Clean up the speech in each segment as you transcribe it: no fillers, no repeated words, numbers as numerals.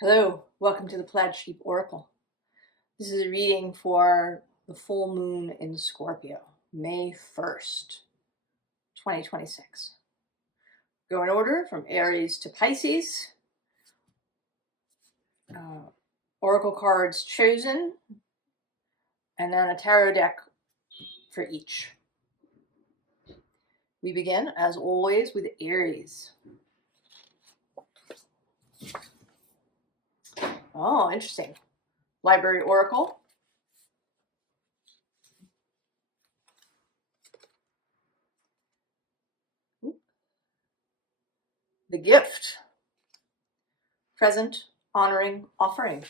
Hello, welcome to the Plaid Sheep Oracle. This is a reading for the full moon in Scorpio, May 1st, 2026. Go in order from Aries to Pisces. Oracle cards chosen, and then a tarot deck for each. We begin, as always, with Aries. Oh, interesting. Library Oracle. The gift. Present, honoring, offering.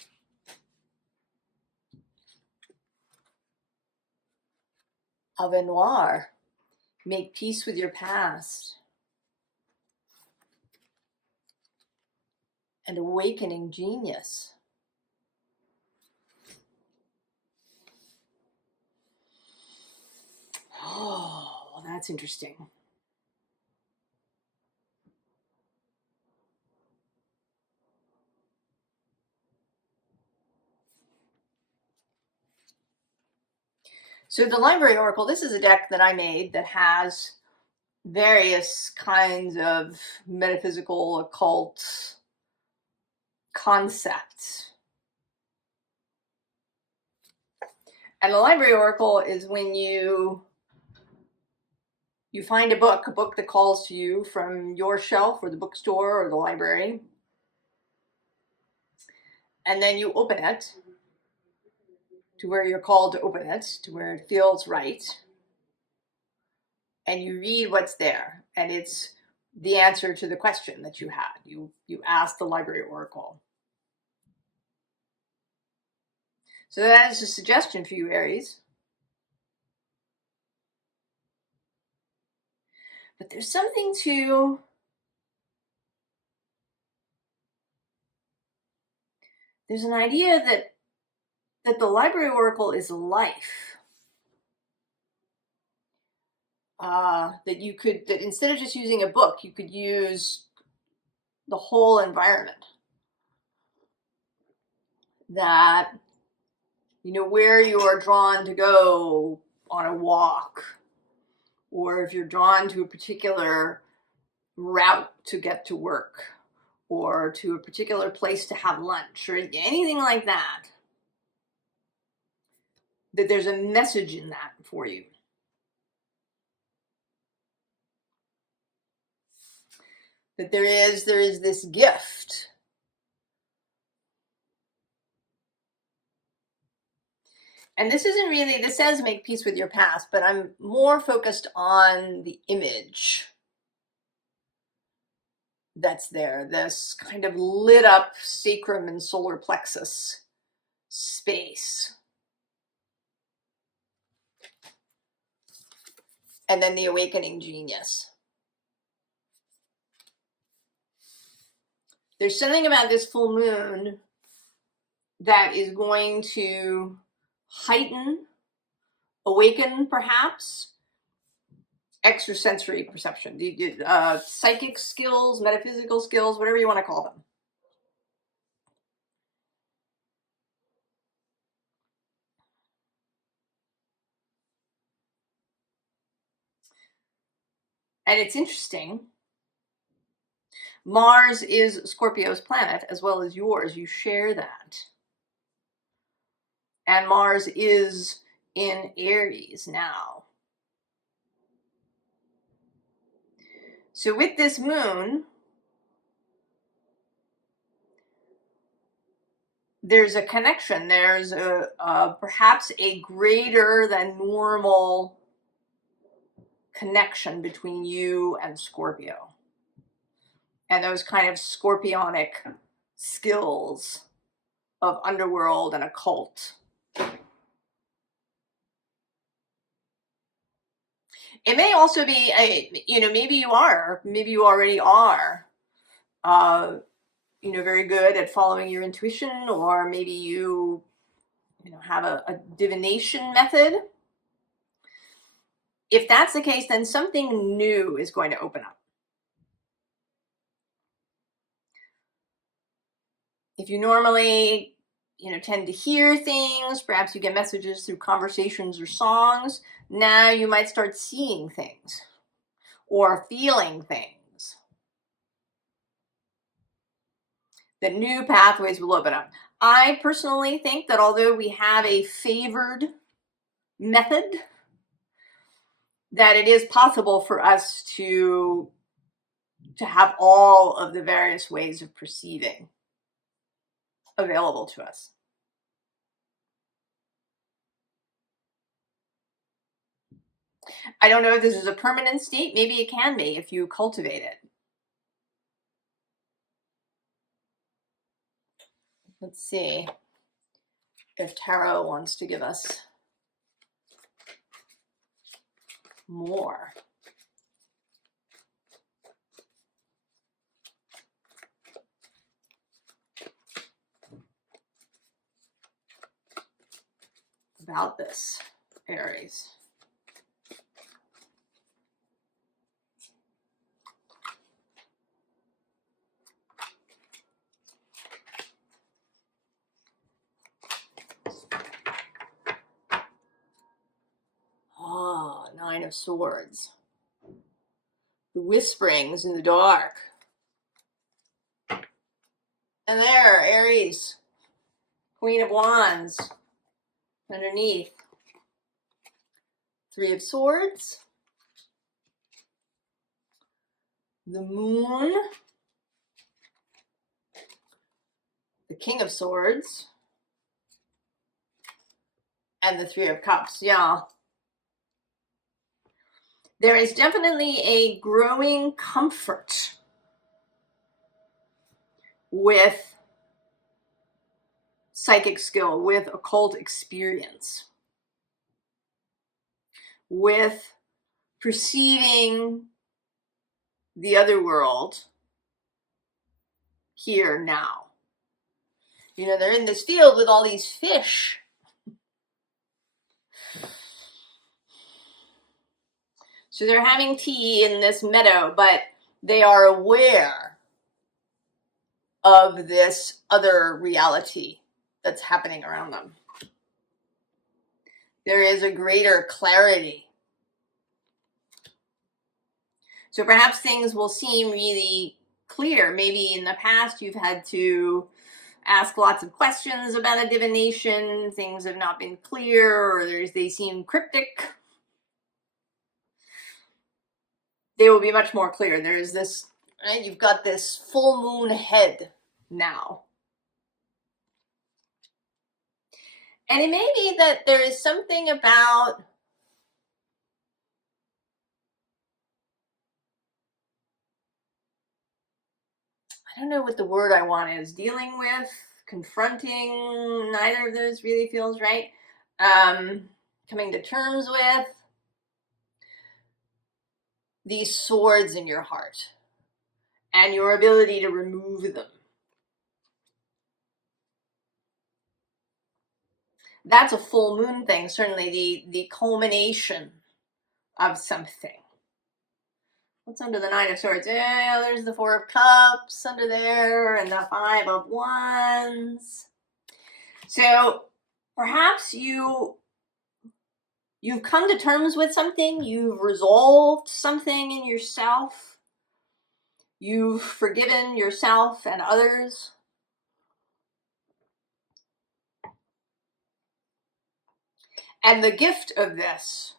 Ave Noir. Make peace with your past. And awakening genius. Oh, that's interesting. So the Library Oracle, this is a deck that I made that has various kinds of metaphysical, occult concepts. And the Library Oracle is when you find a book that calls to you from your shelf or the bookstore or the library, and then you open it to where you're called to open it, to where it feels right, and you read what's there, and it's the answer to the question that you had. You asked the Library Oracle. So that is a suggestion for you, Aries. But there's something to there's an idea that the Library Oracle is life. That instead of just using a book, you could use the whole environment. That, where you are drawn to go on a walk, or if you're drawn to a particular route to get to work, or to a particular place to have lunch, or anything like that, that there's a message in that for you. That there is this gift. And this says make peace with your past, but I'm more focused on the image that's there, this kind of lit up sacrum and solar plexus space. And then the awakening genius. There's something about this full moon that is going to heighten, awaken perhaps, extrasensory perception, psychic skills, metaphysical skills, whatever you want to call them. And it's interesting. Mars is Scorpio's planet as well as yours. You share that. And Mars is in Aries now. So with this moon, there's a connection. There's perhaps a greater than normal connection between you and Scorpio. And those kind of scorpionic skills of underworld and occult. It may also be maybe you already are, very good at following your intuition, or maybe you have a divination method. If that's the case, then something new is going to open up. If you normally, tend to hear things, perhaps you get messages through conversations or songs, now you might start seeing things or feeling things. That new pathways will open up. I personally think that although we have a favored method, that it is possible for us to have all of the various ways of perceiving available to us. I don't know if this is a permanent state. Maybe it can be if you cultivate it. Let's see if Tarot wants to give us more. About this, Aries. Nine of Swords. The whisperings in the dark. And there, Aries. Queen of Wands. Underneath. Three of Swords. The Moon. The King of Swords. And the Three of Cups. Yeah. There is definitely a growing comfort with psychic skill, with occult experience, with perceiving the other world here now. They're in this field with all these fish. So they're having tea in this meadow, but they are aware of this other reality that's happening around them. There is a greater clarity. So perhaps things will seem really clear. Maybe in the past you've had to ask lots of questions about a divination. Things have not been clear, or they seem cryptic. They will be much more clear. There's this, right? You've got this full moon head now. And it may be that there is something about I don't know what the word I want is. Dealing with, confronting, neither of those really feels right. Coming to terms with these swords in your heart and your ability to remove them. That's a full moon thing, certainly the culmination of something. What's under the Nine of Swords? Yeah, there's the Four of Cups under there and the Five of Wands. So perhaps you've come to terms with something, you've resolved something in yourself, you've forgiven yourself and others. And the gift of this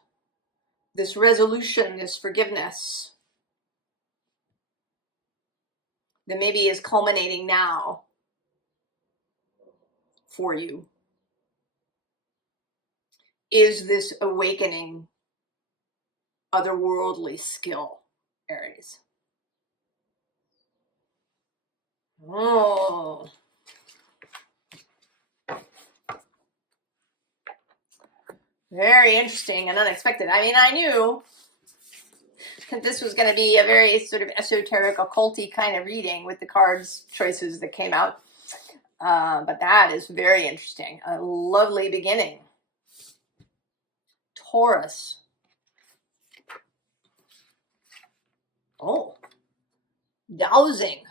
resolution, this forgiveness, that maybe is culminating now for you, is this awakening otherworldly skill, Aries. Oh. Very interesting and unexpected. I mean, I knew that this was going to be a very sort of esoteric, occulty kind of reading with the cards choices that came out. But that is very interesting. A lovely beginning. Taurus. Oh. Dowsing.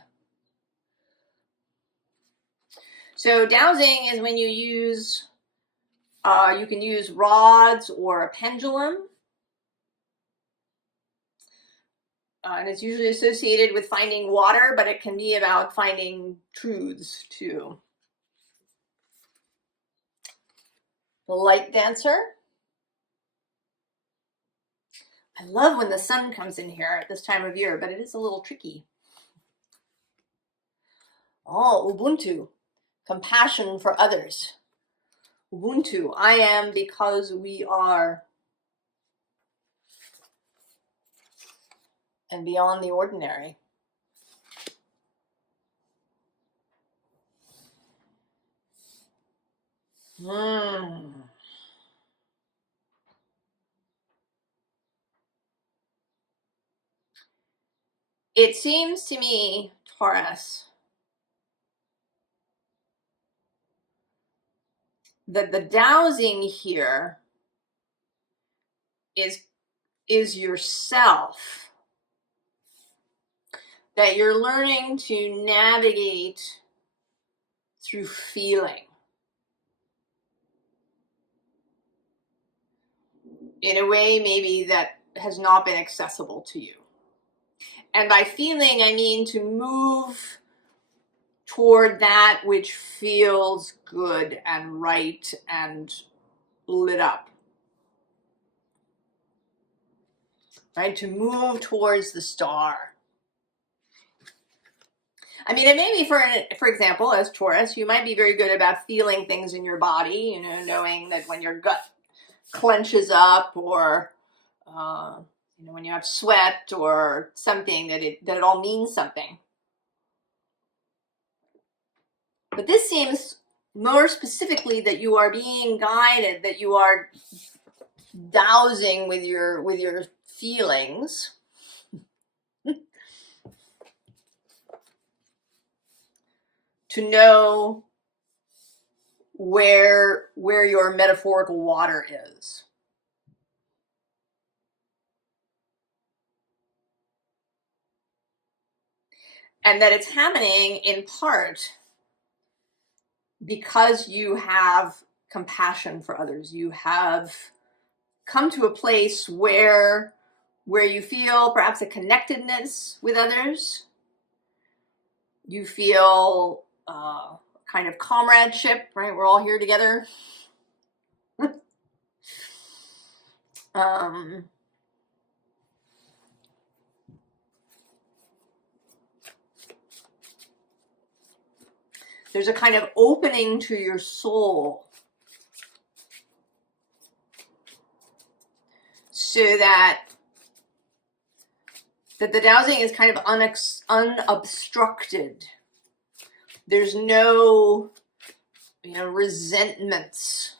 So dowsing is when you use, you can use rods or a pendulum. And it's usually associated with finding water, but it can be about finding truths too. The light dancer. I love when the sun comes in here at this time of year, but it is a little tricky. Oh, Ubuntu. Compassion for others. Ubuntu. I am because we are. And beyond the ordinary. It seems to me, Taurus, that the dowsing here is yourself. That you're learning to navigate through feeling. In a way maybe that has not been accessible to you. And by feeling, I mean to move toward that which feels good and right and lit up. Right? To move towards the star. I mean, it may be, for example, as Taurus, you might be very good about feeling things in your body, you know, knowing that when your gut clenches up or, you know, when you have sweat or something, that it all means something. But this seems more specifically that you are being guided, that you are dowsing with your feelings. To know where your metaphorical water is. And that it's happening in part because you have compassion for others. You have come to a place where you feel perhaps a connectedness with others. You feel kind of comradeship, right? We're all here together. There's a kind of opening to your soul so that the dowsing is kind of unobstructed. There's no, you know, resentments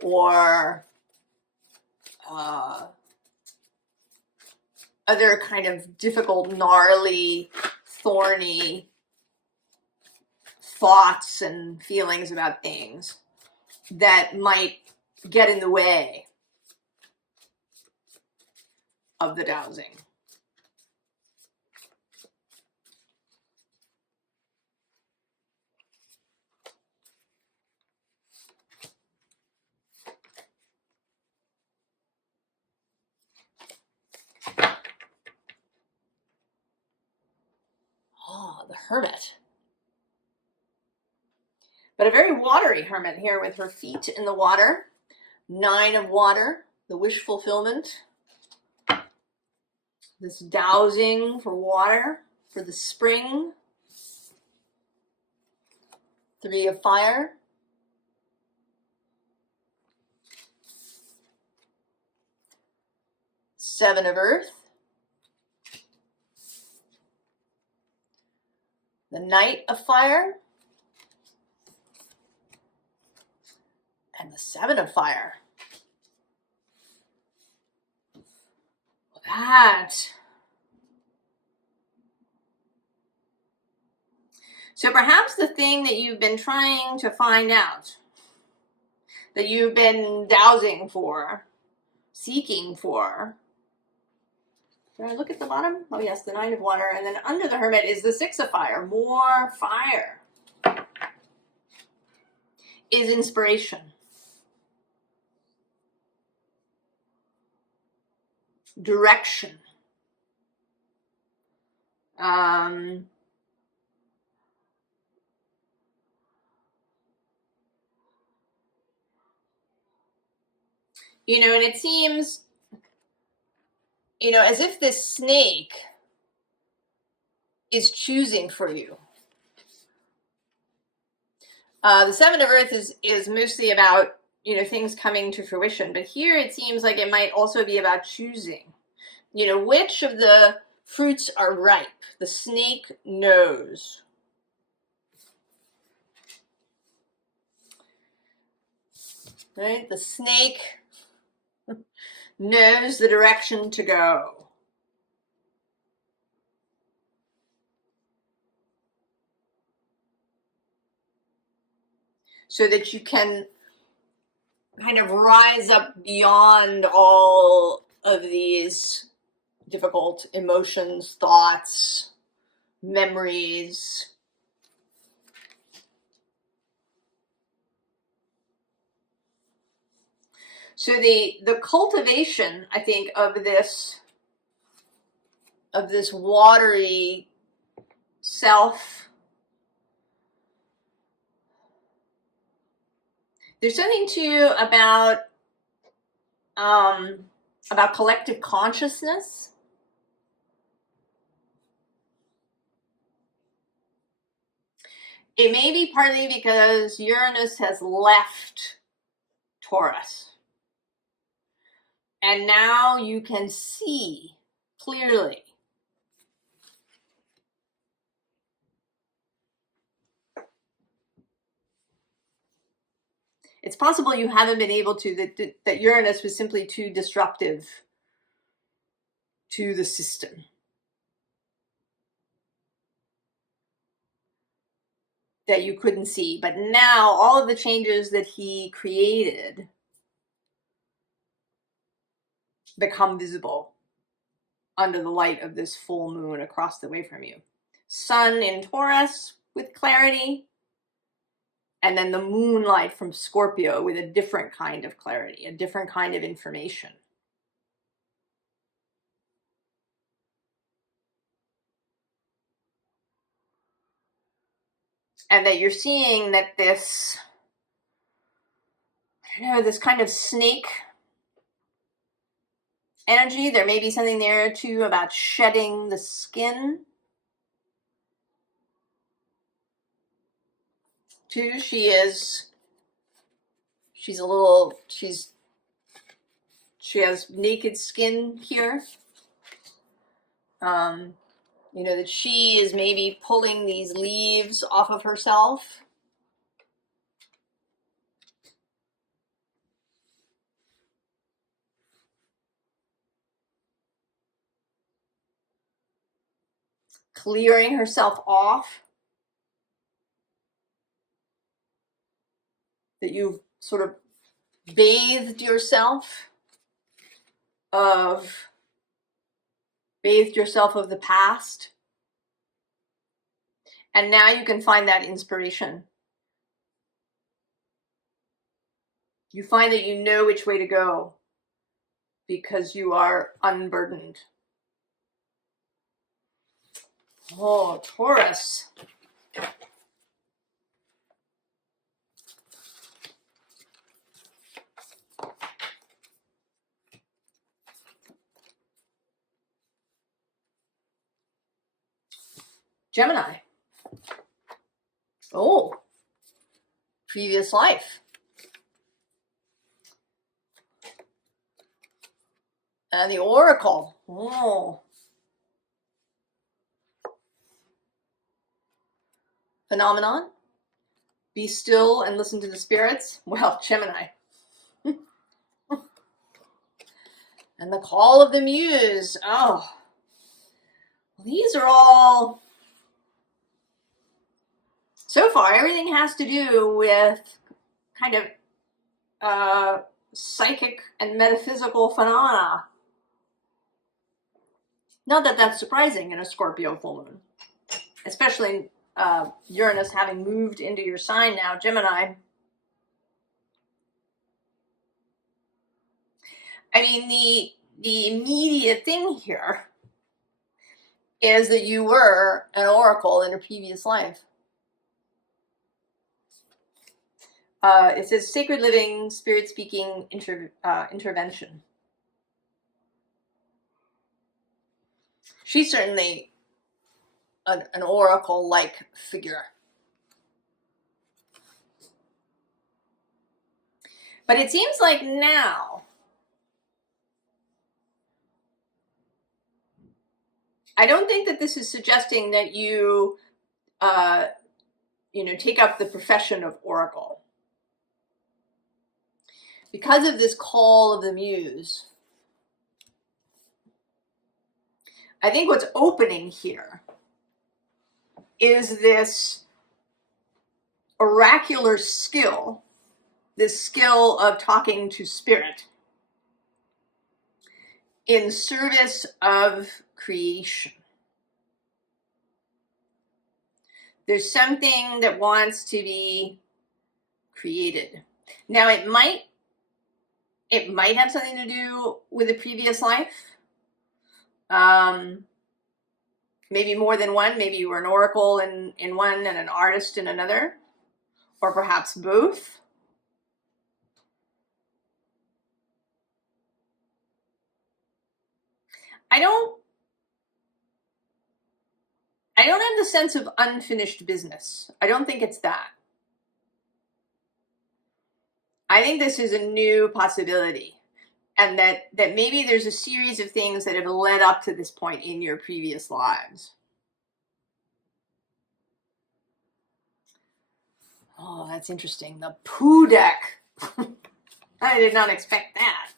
or other kind of difficult, gnarly, thorny thoughts and feelings about things that might get in the way of the dowsing. Oh, the Hermit. But a very watery Hermit here with her feet in the water. 9 of water, the wish fulfillment. This dowsing for water, for the spring. 3 of fire. Seven of earth. The Knight of fire. And the 7 of fire. That. So perhaps the thing that you've been trying to find out, that you've been dowsing for, seeking for. Did I look at the bottom? Oh yes, the 9 of water. And then under the Hermit is the 6 of fire. More fire. is inspiration, direction, you know, and it seems, you know, as if this snake is choosing for you. The Seven of Earth is mostly about, you know, things coming to fruition, but here it seems like it might also be about choosing, you know, which of the fruits are ripe. The snake knows. Right? The snake knows the direction to go. So that you can kind of rise up beyond all of these difficult emotions, thoughts, memories. So the cultivation, I think, of this watery self, there's something too about collective consciousness. It may be partly because Uranus has left Taurus. And now you can see clearly. It's possible you haven't been able to, that Uranus was simply too disruptive to the system. That you couldn't see. But now all of the changes that he created become visible under the light of this full moon across the way from you. Sun in Taurus with clarity, and then the moonlight from Scorpio with a different kind of clarity, a different kind of information. And that you're seeing that this, I don't know, this kind of snake energy, there may be something there too about shedding the skin. Too, she has naked skin here. You know, that she is maybe pulling these leaves off of herself. Clearing herself off. That you've sort of bathed yourself of the past. And now you can find that inspiration. You find that you know which way to go because you are unburdened. Oh, Taurus. Gemini. Oh, previous life. And the Oracle. Oh. Phenomenon. Be still and listen to the spirits. Well, Gemini. And the call of the muse. Oh. These are all, so far, everything has to do with kind of psychic and metaphysical phenomena. Not that that's surprising in a Scorpio full moon, especially Uranus having moved into your sign now, Gemini. I mean, the immediate thing here is that you were an oracle in a previous life. It says sacred living, spirit speaking, intervention. She's certainly an oracle-like figure. But it seems like now, I don't think that this is suggesting that you, take up the profession of oracle. Because of this call of the muse, I think what's opening here is this oracular skill, this skill of talking to spirit in service of creation. There's something that wants to be created. Now, it might have something to do with a previous life. Maybe more than one. Maybe you were an oracle in one and an artist in another, or perhaps both. I don't have the sense of unfinished business. I don't think it's that. I think this is a new possibility, and that maybe there's a series of things that have led up to this point in your previous lives. Oh, that's interesting. The poo deck. I did not expect that.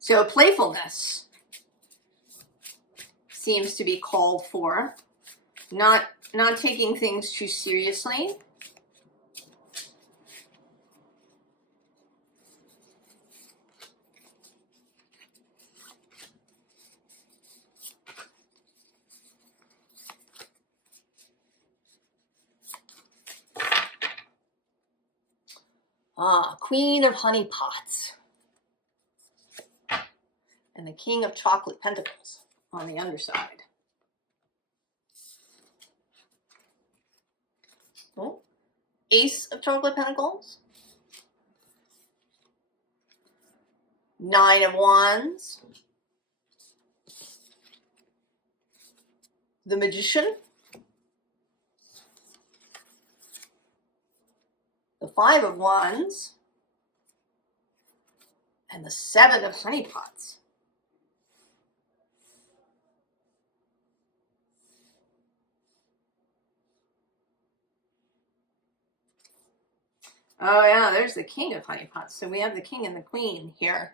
So playfulness seems to be called for, not taking things too seriously. Queen of Honey Pots. And the King of Chocolate Pentacles on the underside. Oh, Ace of Chocolate Pentacles. Nine of Wands. The Magician. The Five of Wands. And the Seven of Honey Pots. Oh yeah, there's the King of Honey Pots. So we have the King and the Queen here.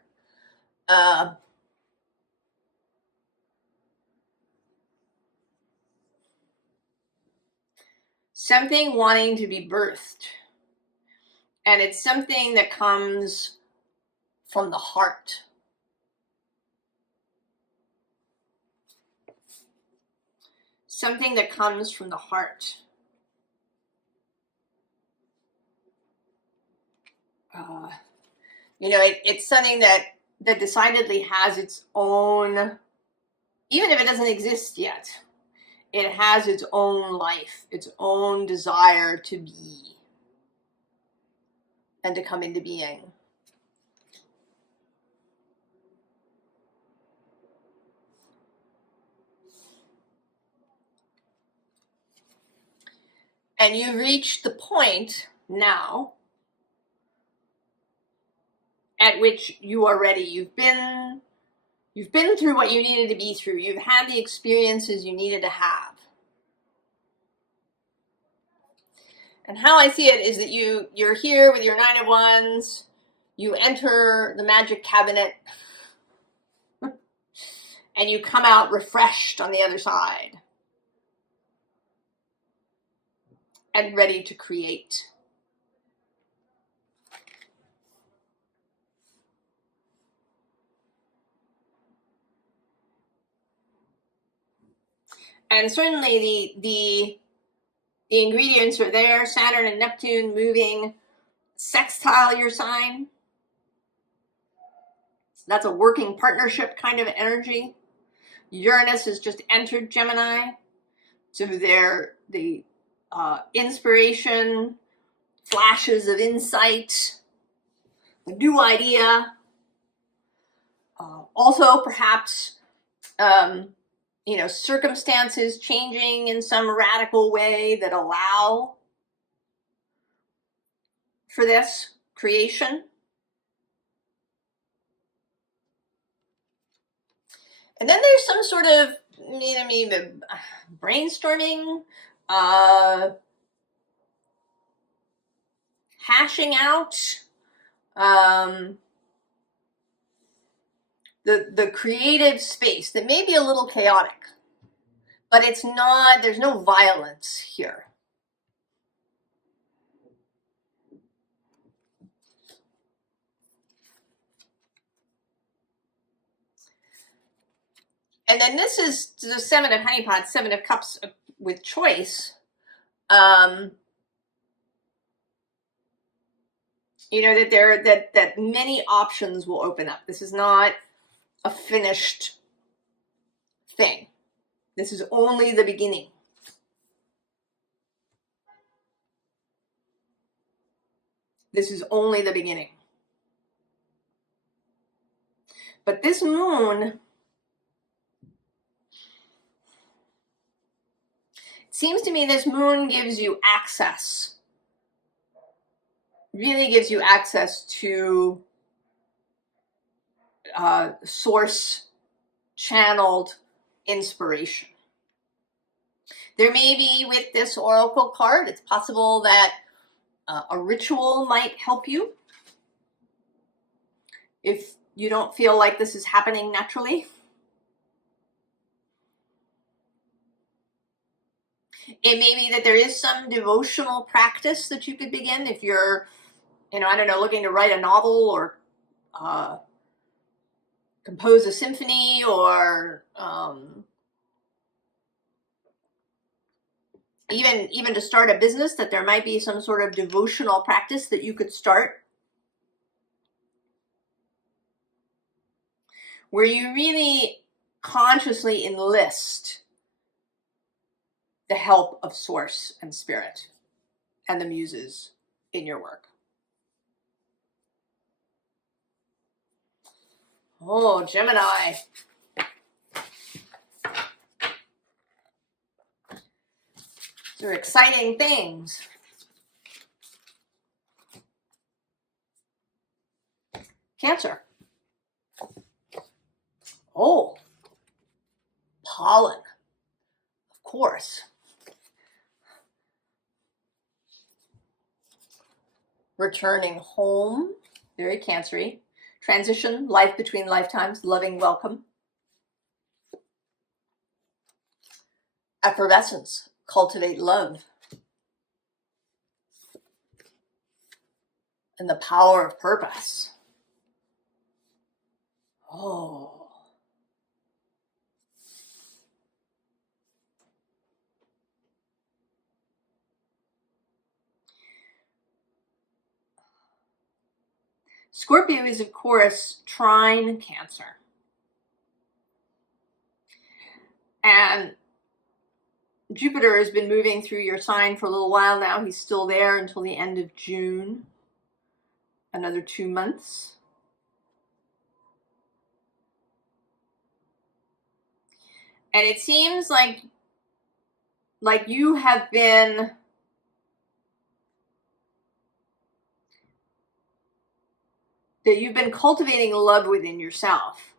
Something wanting to be birthed. And it's something that comes from the heart. Something that comes from the heart. It's something that decidedly has its own, even if it doesn't exist yet, it has its own life, its own desire to be and to come into being. And you've reached the point now at which you are ready. You've been through what you needed to be through. You've had the experiences you needed to have. And how I see it is that you're here with your Nine of Wands. You enter the magic cabinet and you come out refreshed on the other side and ready to create. And certainly the The ingredients are there. Saturn and Neptune moving sextile your sign. That's a working partnership kind of energy. Uranus has just entered Gemini. So the inspiration, flashes of insight, a new idea. Also, perhaps, circumstances changing in some radical way that allow for this creation. And then there's some sort of brainstorming, hashing out, the creative space that may be a little chaotic, but it's not, there's no violence here. And then this is the Seven of Honeypots, Seven of Cups with choice. That many options will open up. This is not a finished thing. This is only the beginning. This is only the beginning. But this moon seems to me this moon gives you access, really gives you access to source channeled inspiration. There may be, with this oracle card, it's possible that a ritual might help you if you don't feel like this is happening naturally. It may be that there is some devotional practice that you could begin if you're, looking to write a novel or compose a symphony or even to start a business, that there might be some sort of devotional practice that you could start where you really consciously enlist the help of source and spirit and the muses in your work. Oh, Gemini. These are exciting things. Cancer. Oh, pollen. Of course. Returning home, very Cancer-y. Transition, life between lifetimes, loving welcome. Effervescence, cultivate love. And the power of purpose. Oh. Scorpio is, of course, trine Cancer. And Jupiter has been moving through your sign for a little while now. He's still there until the end of June. Another 2 months. And it seems like you have been cultivating love within yourself.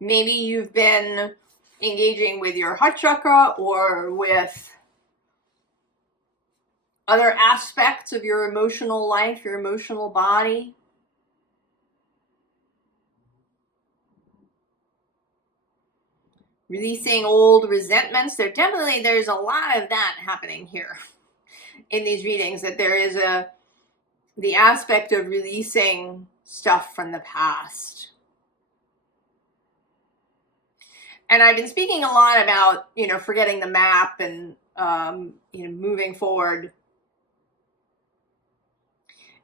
Maybe you've been engaging with your heart chakra or with other aspects of your emotional life, your emotional body. Releasing old resentments. There's a lot of that happening here in these readings, that there is the aspect of releasing stuff from the past. And I've been speaking a lot about, you know, forgetting the map and, you know, moving forward.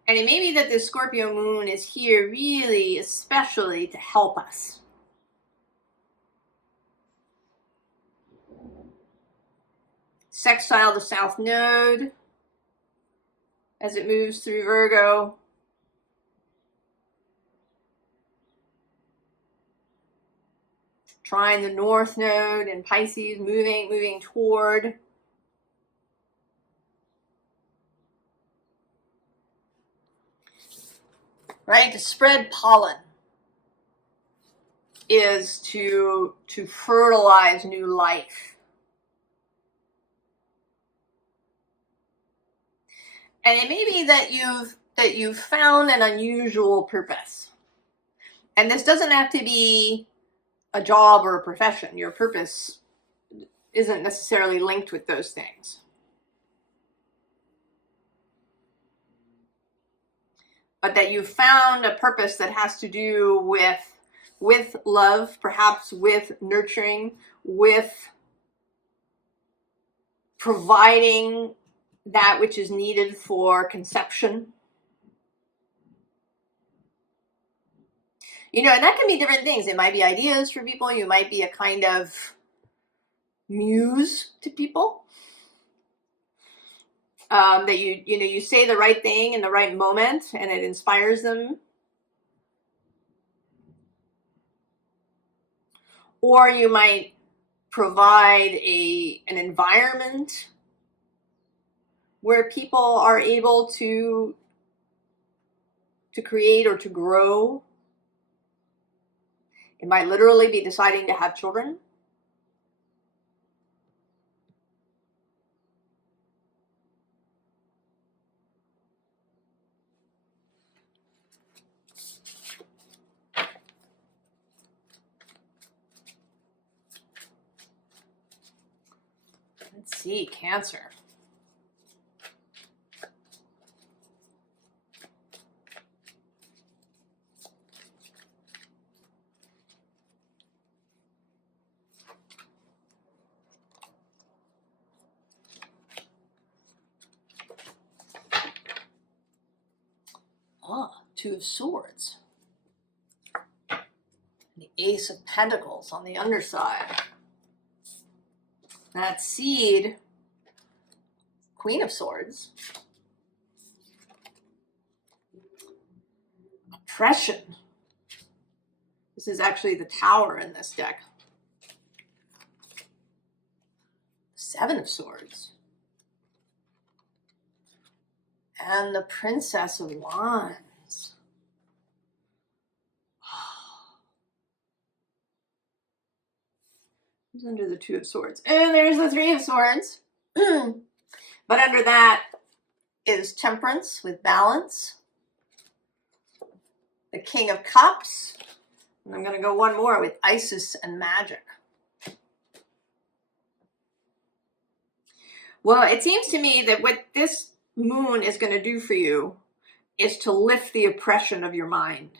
And it may be that this Scorpio moon is here really especially to help us. Sextile the South Node as it moves through Virgo. Trying the North Node in Pisces, moving toward right, to spread pollen is to fertilize new life. And it may be that you've found an unusual purpose. And this doesn't have to be a job or a profession. Your purpose isn't necessarily linked with those things. But that you've found a purpose that has to do with love, perhaps with nurturing, with providing that which is needed for conception. You know, and that can be different things. It might be ideas for people. You might be a kind of muse to people. That you say the right thing in the right moment and it inspires them. Or you might provide an environment where people are able to create or to grow. It might literally be deciding to have children. Let's see, Cancer. Two of Swords. The Ace of Pentacles on the underside. That seed, Queen of Swords. Oppression. This is actually the Tower in this deck. Seven of Swords. And the Princess of Wands. Who's under the Two of Swords? And there's the Three of Swords. But under that is Temperance with balance. The King of Cups. And I'm going to go one more with Isis and Magic. Well, it seems to me that what this moon is going to do for you is to lift the oppression of your mind.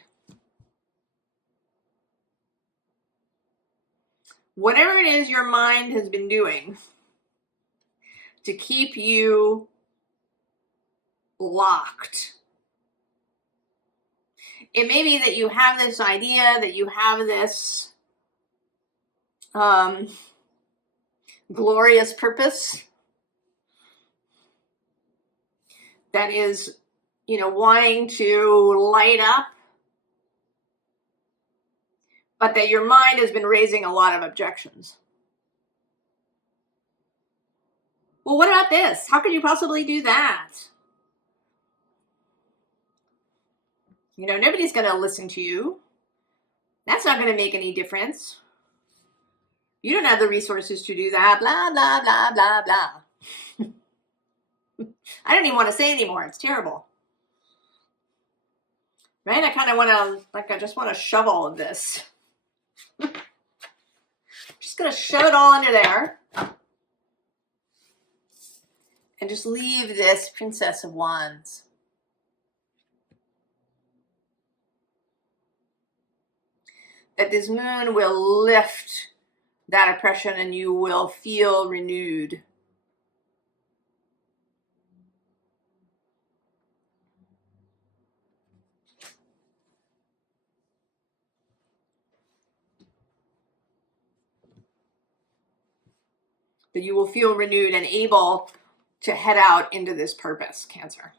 Whatever it is your mind has been doing to keep you locked. It may be that you have this idea, that you have this glorious purpose that is, wanting to light up, but that your mind has been raising a lot of objections. Well, what about this? How could you possibly do that? Nobody's going to listen to you. That's not going to make any difference. You don't have the resources to do that. Blah, blah, blah, blah, blah. I don't even want to say anymore. It's terrible. Right? I kind of want to, I just want to shove all of this. Just going to shove it all under there. And just leave this Princess of Wands. That this moon will lift that oppression and you will feel renewed. That you will feel renewed and able to head out into this purpose, Cancer.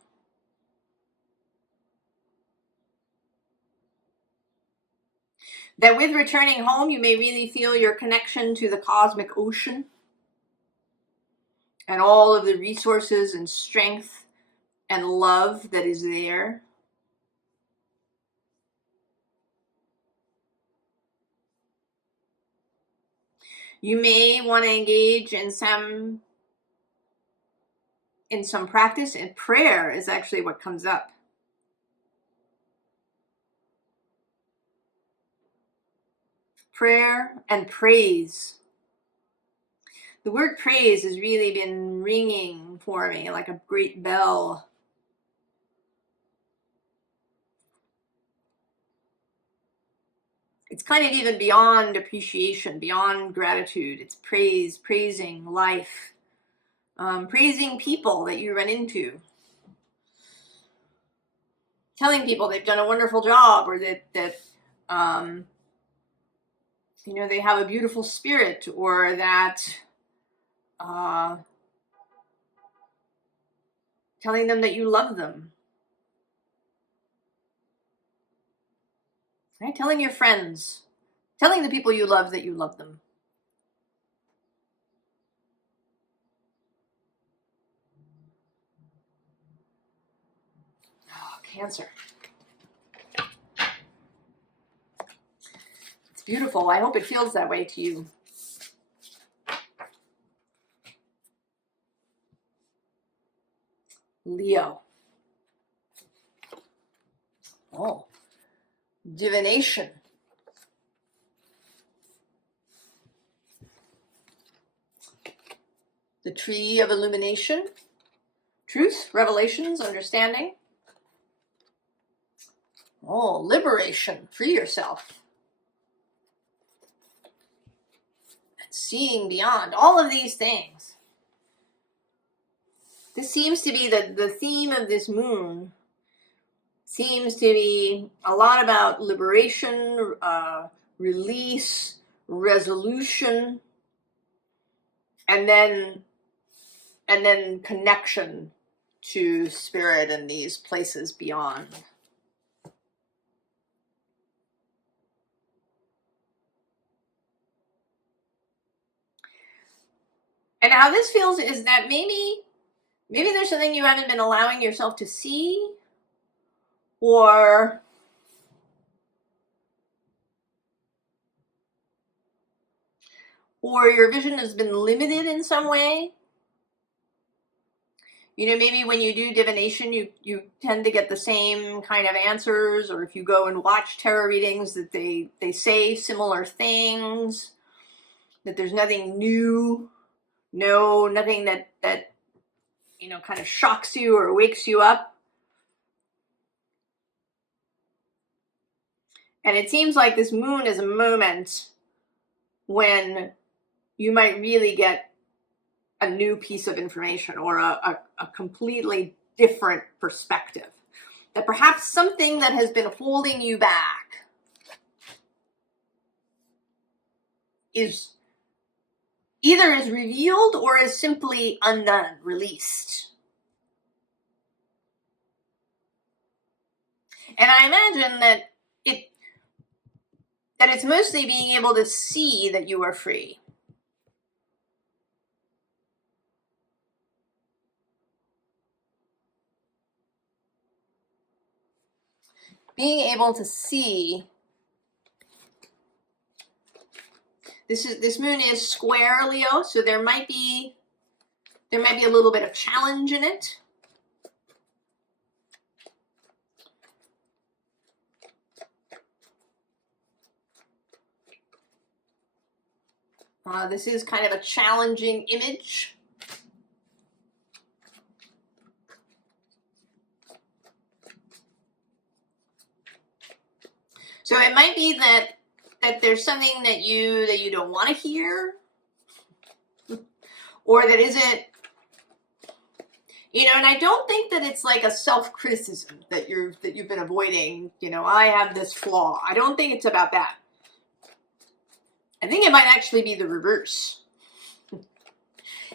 That with returning home, you may really feel your connection to the cosmic ocean and all of the resources and strength and love that is there. You may want to engage in some practice, and prayer is actually what comes up. Prayer and praise. The word praise has really been ringing for me like a great bell. It's kind of even beyond appreciation, beyond gratitude. It's praise, praising life, praising people that you run into, telling people they've done a wonderful job, or that you know, they have a beautiful spirit, or that telling them that you love them. Right? Telling your friends, telling the people you love that you love them. Oh, Cancer. It's beautiful. I hope it feels that way to you. Leo. Oh, divination. The tree of illumination. Truth, revelations, understanding. Oh, liberation. Free yourself. And seeing beyond. All of these things. This seems to be the theme of this moon. Seems to be a lot about liberation, release, resolution, and then connection to spirit and these places beyond. And how this feels is that maybe there's something you haven't been allowing yourself to see, or your vision has been limited in some way. You know, maybe when you do divination, you tend to get the same kind of answers, or if you go and watch tarot readings, that they say similar things, that there's nothing new, nothing that you know, kind of shocks you or wakes you up. And it seems like this moon is a moment when you might really get a new piece of information, or a completely different perspective. That perhaps something that has been holding you back is either revealed or is simply undone, released. And I imagine that it's mostly being able to see that you are free. Being able to see. This moon is square, Leo, so there might be a little bit of challenge in it. This is kind of a challenging image. So it might be that that there's something that you don't want to hear, or that isn't, you know, and I don't think that it's like a self-criticism that you've been avoiding, you know, I have this flaw. I don't think it's about that. I think it might actually be the reverse.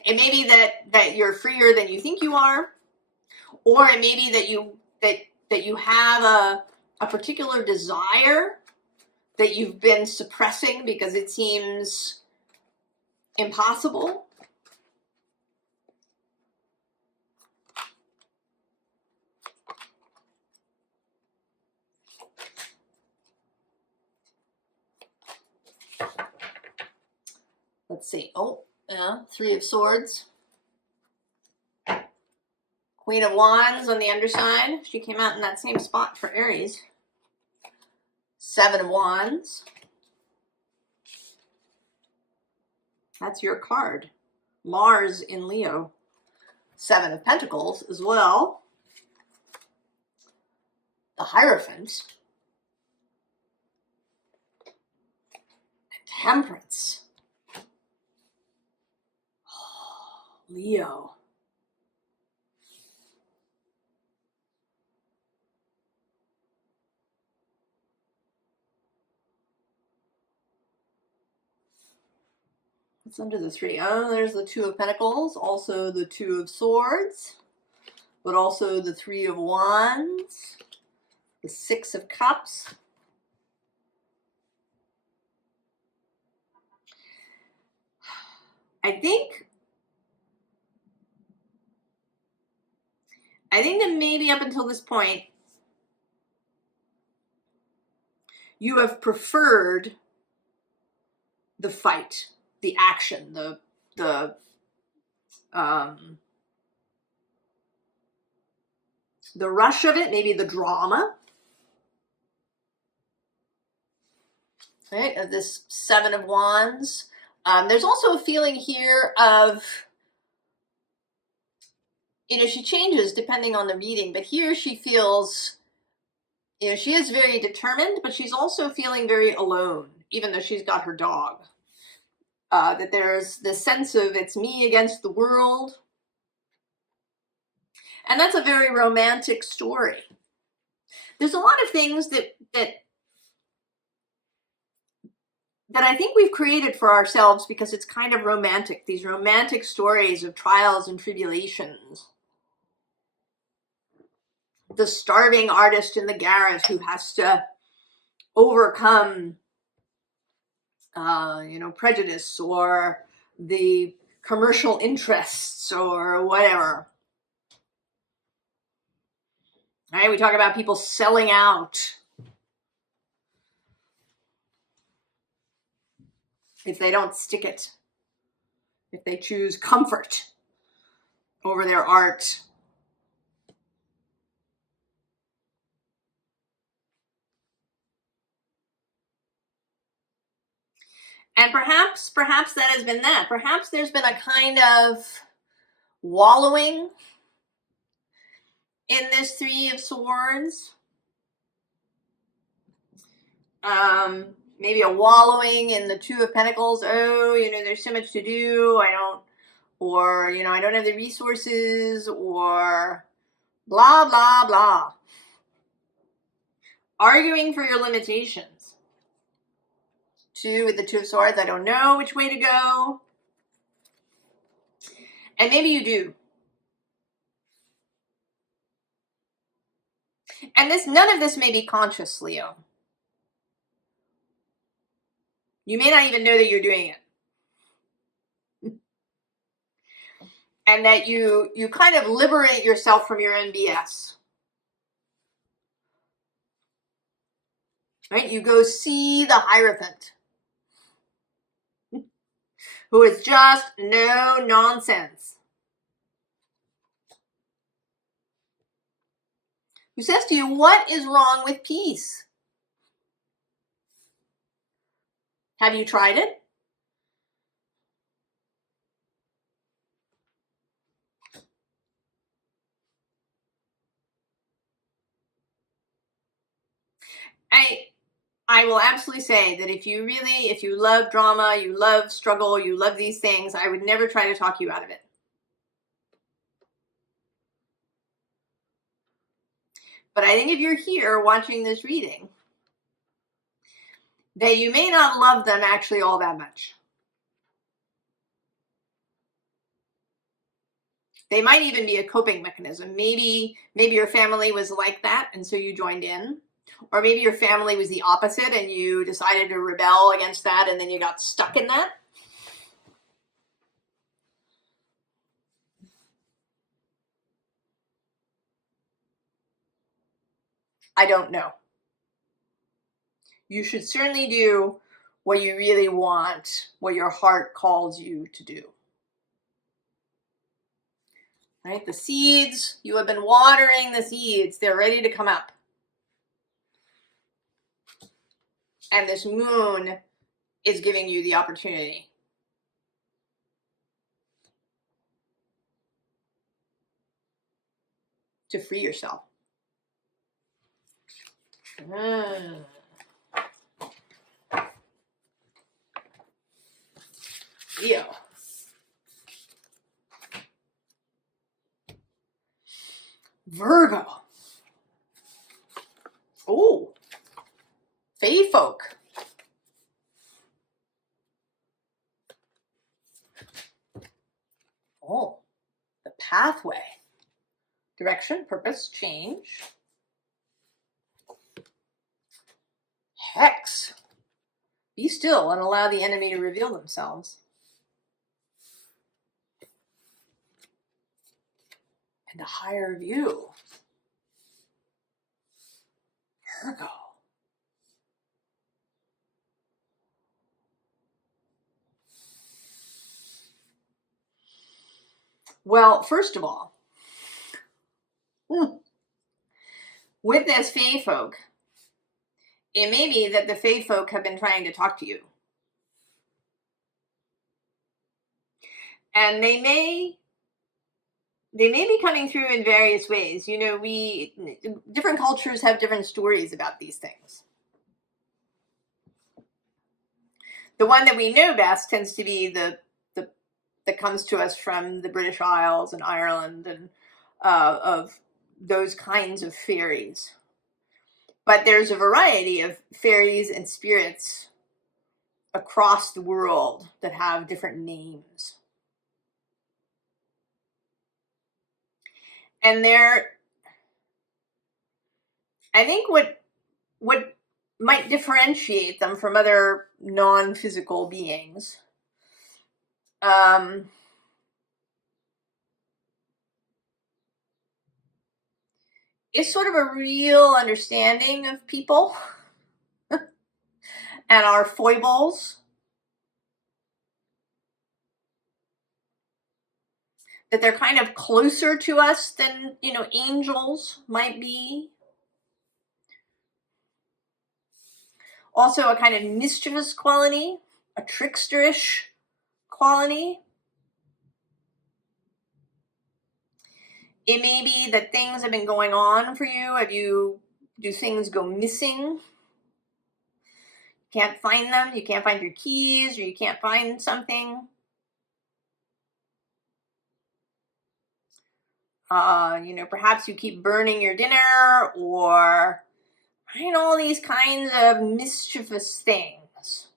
It may be that you're freer than you think you are, or it may be that you have a particular desire that you've been suppressing because it seems impossible. Let's see. Oh, yeah, Three of Swords. Queen of Wands on the underside. She came out in that same spot for Aries. Seven of Wands. That's your card. Mars in Leo. Seven of Pentacles as well. The Hierophant. Temperance. Oh, Leo. What's under the three? Oh, there's the Two of Pentacles, also the Two of Swords, but also the Three of Wands, the Six of Cups. I think that maybe up until this point, you have preferred the fight, the action, the rush of it, maybe the drama. Right, of this Seven of Wands. There's also a feeling here of, you know, she changes depending on the reading, but here she feels, you know, she is very determined, but she's also feeling very alone, even though she's got her dog. That there's this sense of it's me against the world. And that's a very romantic story. There's a lot of things that I think we've created for ourselves because it's kind of romantic. These romantic stories of trials and tribulations. The starving artist in the garret who has to overcome, you know, prejudice or the commercial interests or whatever. All right, we talk about people selling out if they don't stick it, if they choose comfort over their art. And perhaps that has been that. Perhaps there's been a kind of wallowing in this Three of Swords. Maybe a wallowing in the Two of Pentacles. Oh, you know, there's so much to do. I don't have the resources, or blah, blah, blah. Arguing for your limitations. Two with the Two of Swords. I don't know which way to go. And maybe you do. And none of this may be conscious, Leo. You may not even know that you're doing it. And that you kind of liberate yourself from your own BS. Right? You go see the Hierophant, who is just no nonsense. Who says to you, what is wrong with peace? Have you tried it? I will absolutely say that if you love drama, you love struggle, you love these things, I would never try to talk you out of it. But I think if you're here watching this reading, that you may not love them actually all that much. They might even be a coping mechanism. Maybe your family was like that, and so you joined in. Or maybe your family was the opposite, and you decided to rebel against that, and then you got stuck in that. I don't know. You should certainly do what you really want, what your heart calls you to do. Right? The seeds, you have been watering the seeds. They're ready to come up. And this moon is giving you the opportunity. To free yourself. Leo. Virgo. Oh, Fae folk. Oh, the pathway. Direction, purpose, change. Hex. Be still and allow the enemy to reveal themselves. And a higher view. Virgo. Well, first of all, with this Fae folk, it may be that the Fae folk have been trying to talk to you. And they may be coming through in various ways. You know, different cultures have different stories about these things. The one that we know best tends to be the that comes to us from the British Isles and Ireland and of those kinds of fairies. But there's a variety of fairies and spirits across the world that have different names. And I think what might differentiate them from other non-physical beings is sort of a real understanding of people and our foibles. That they're kind of closer to us than, you know, angels might be. Also a kind of mischievous quality, a tricksterish quality. It may be that things have been going on for you. Do things go missing? You can't find them. You can't find your keys, or you can't find something. You know, perhaps you keep burning your dinner, or all these kinds of mischievous things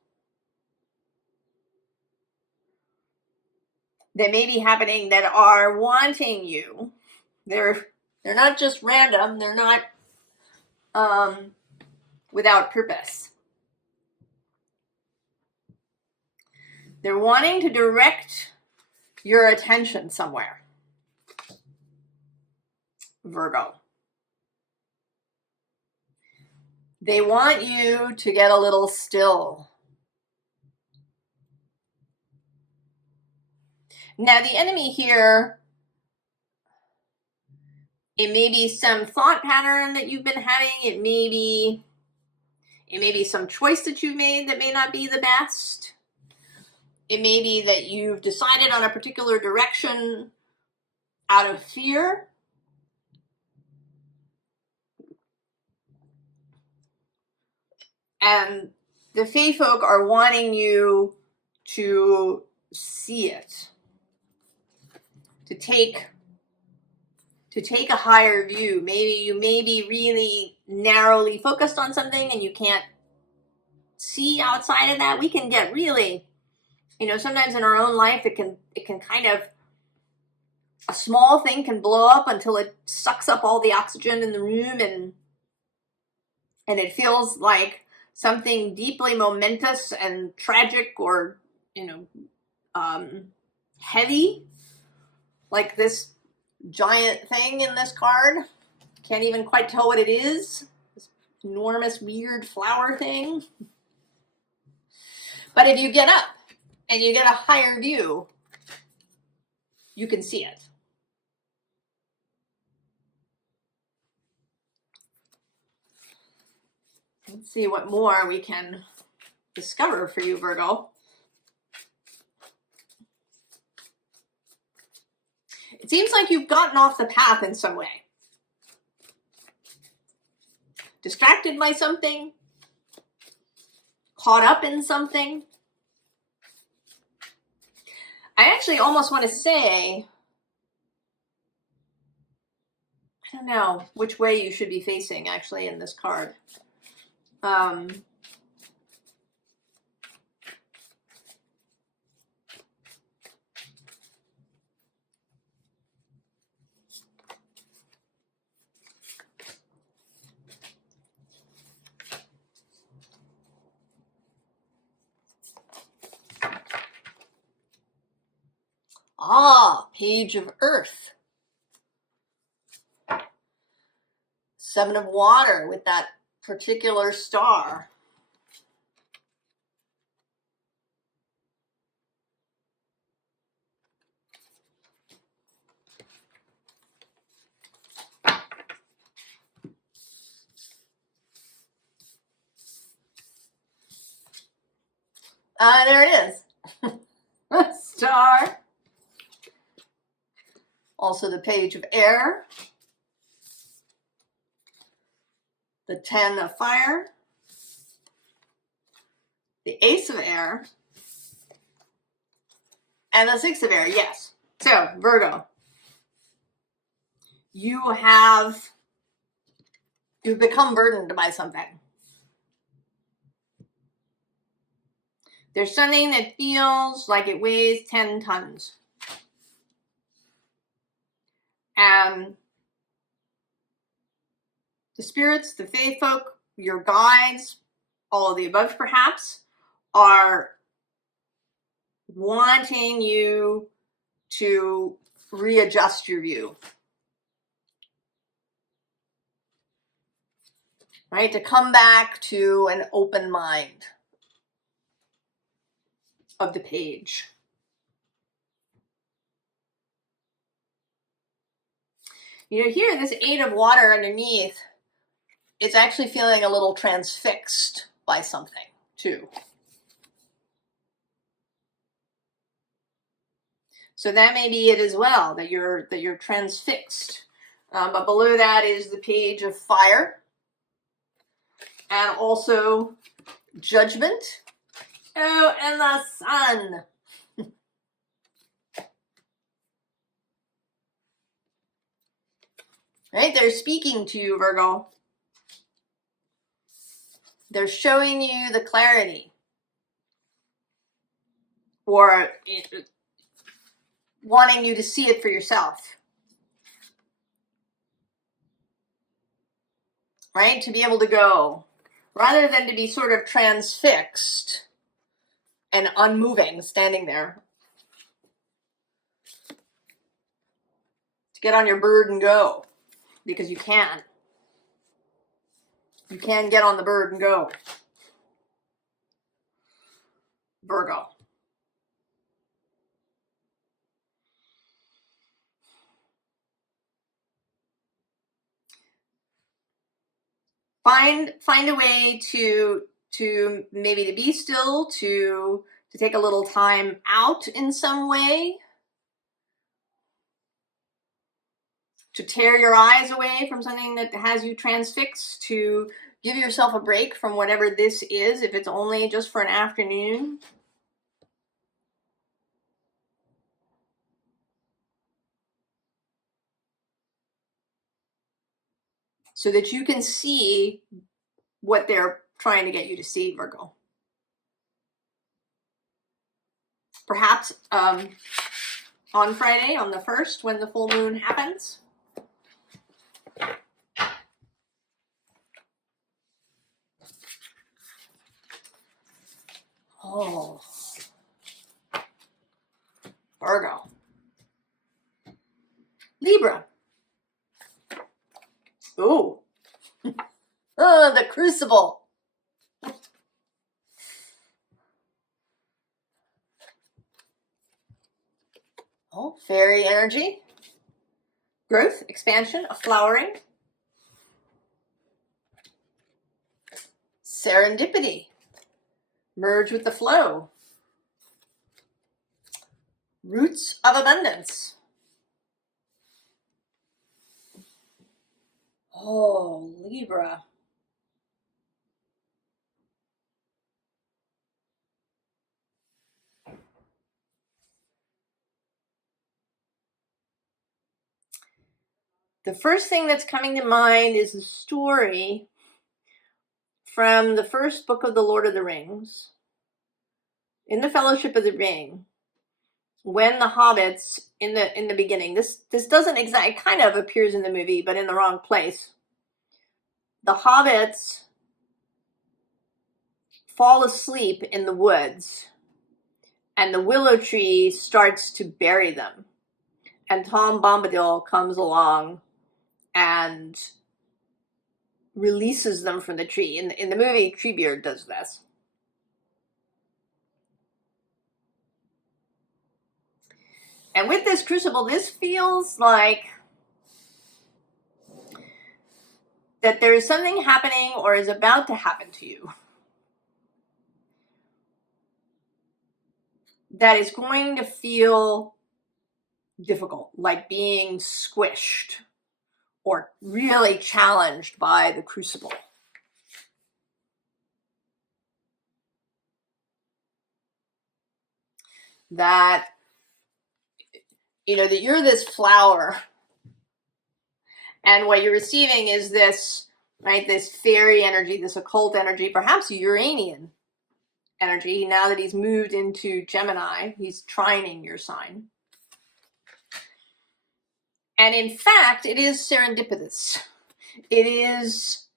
that may be happening that are wanting you. They're not just random. They're not without purpose. They're wanting to direct your attention somewhere. Virgo. They want you to get a little still. Now, the enemy here, it may be some thought pattern that you've been having. It may be some choice that you've made that may not be the best. It may be that you've decided on a particular direction out of fear. And the Fae folk are wanting you to see it, to take a higher view. Maybe you may be really narrowly focused on something and you can't see outside of that. We can get really, you know, sometimes in our own life it can kind of, a small thing can blow up until it sucks up all the oxygen in the room, and it feels like something deeply momentous and tragic, or, you know, heavy, like this giant thing in this card. Can't even quite tell what it is. This enormous weird flower thing. But if you get up and you get a higher view, you can see it. Let's see what more we can discover for you, Virgo. It seems like you've gotten off the path in some way. Distracted by something, caught up in something. I actually almost want to say, I don't know which way you should be facing actually in this card. Page of Earth. Seven of Water with that particular star. There it is. Star. Also the Page of Air. The 10 of Fire. The Ace of Air. And the 6 of Air, yes. So, Virgo, you've become burdened by something. There's something that feels like it weighs 10 tons. And the spirits, the fae folk, your guides, all of the above perhaps, are wanting you to readjust your view. Right? To come back to an open mind of the page. You know, here, this 8 of Water underneath is actually feeling a little transfixed by something, too. So that may be it as well, that you're transfixed. But below that is the Page of Fire. And also Judgment. Oh, and the Sun. Right? They're speaking to you, Virgo. They're showing you the clarity. Or wanting you to see it for yourself. Right? To be able to go. Rather than to be sort of transfixed and unmoving, standing there. To get on your bird and go. Because you can. You can get on the bird and go. Virgo. Find a way to maybe to be still, to take a little time out in some way, to tear your eyes away from something that has you transfixed, to give yourself a break from whatever this is, if it's only just for an afternoon. So that you can see what they're trying to get you to see, Virgo. Perhaps on Friday, on the 1st, when the full moon happens. Oh, Virgo. Libra. Oh, oh, the crucible. Oh, fairy energy. Growth, expansion, a flowering. Serendipity. Merge with the flow. Roots of abundance. Oh, Libra. The first thing that's coming to mind is a story from the first book of the Lord of the Rings. In the Fellowship of the Ring, when the hobbits in the beginning, this doesn't exactly, it kind of appears in the movie, but in the wrong place. The hobbits fall asleep in the woods, and the willow tree starts to bury them. And Tom Bombadil comes along and releases them from the tree. In the movie, Treebeard does this. And with this crucible, this feels like that there is something happening or is about to happen to you that is going to feel difficult, like being squished or really challenged by the crucible. That, you know, that you're this flower, and what you're receiving is this, right, this fairy energy, this occult energy, perhaps Uranian energy. Now that he's moved into Gemini, he's trining your sign. And in fact, it is serendipitous. It is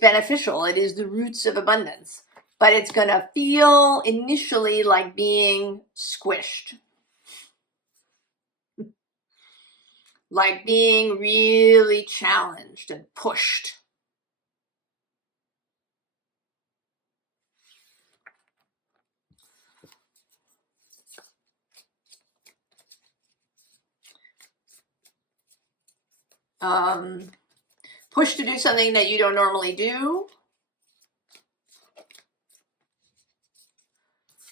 beneficial. It is the roots of abundance. But it's going to feel initially like being squished. Like being really challenged and pushed. Pushed to do something that you don't normally do.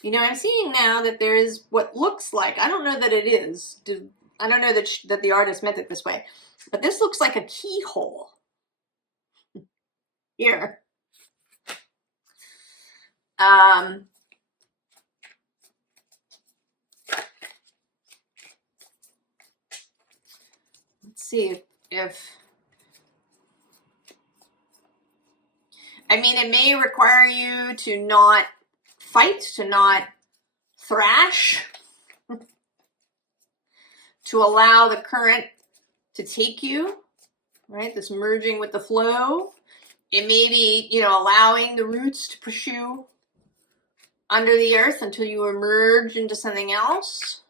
You know, I'm seeing now that there is what looks like, I don't know that it is, I don't know that the artist meant it this way, but this looks like a keyhole. Here. Let's see if I mean, it may require you to not fight, to not thrash, to allow the current to take you, right? This merging with the flow. It may be, you know, allowing the roots to push you under the earth until you emerge into something else.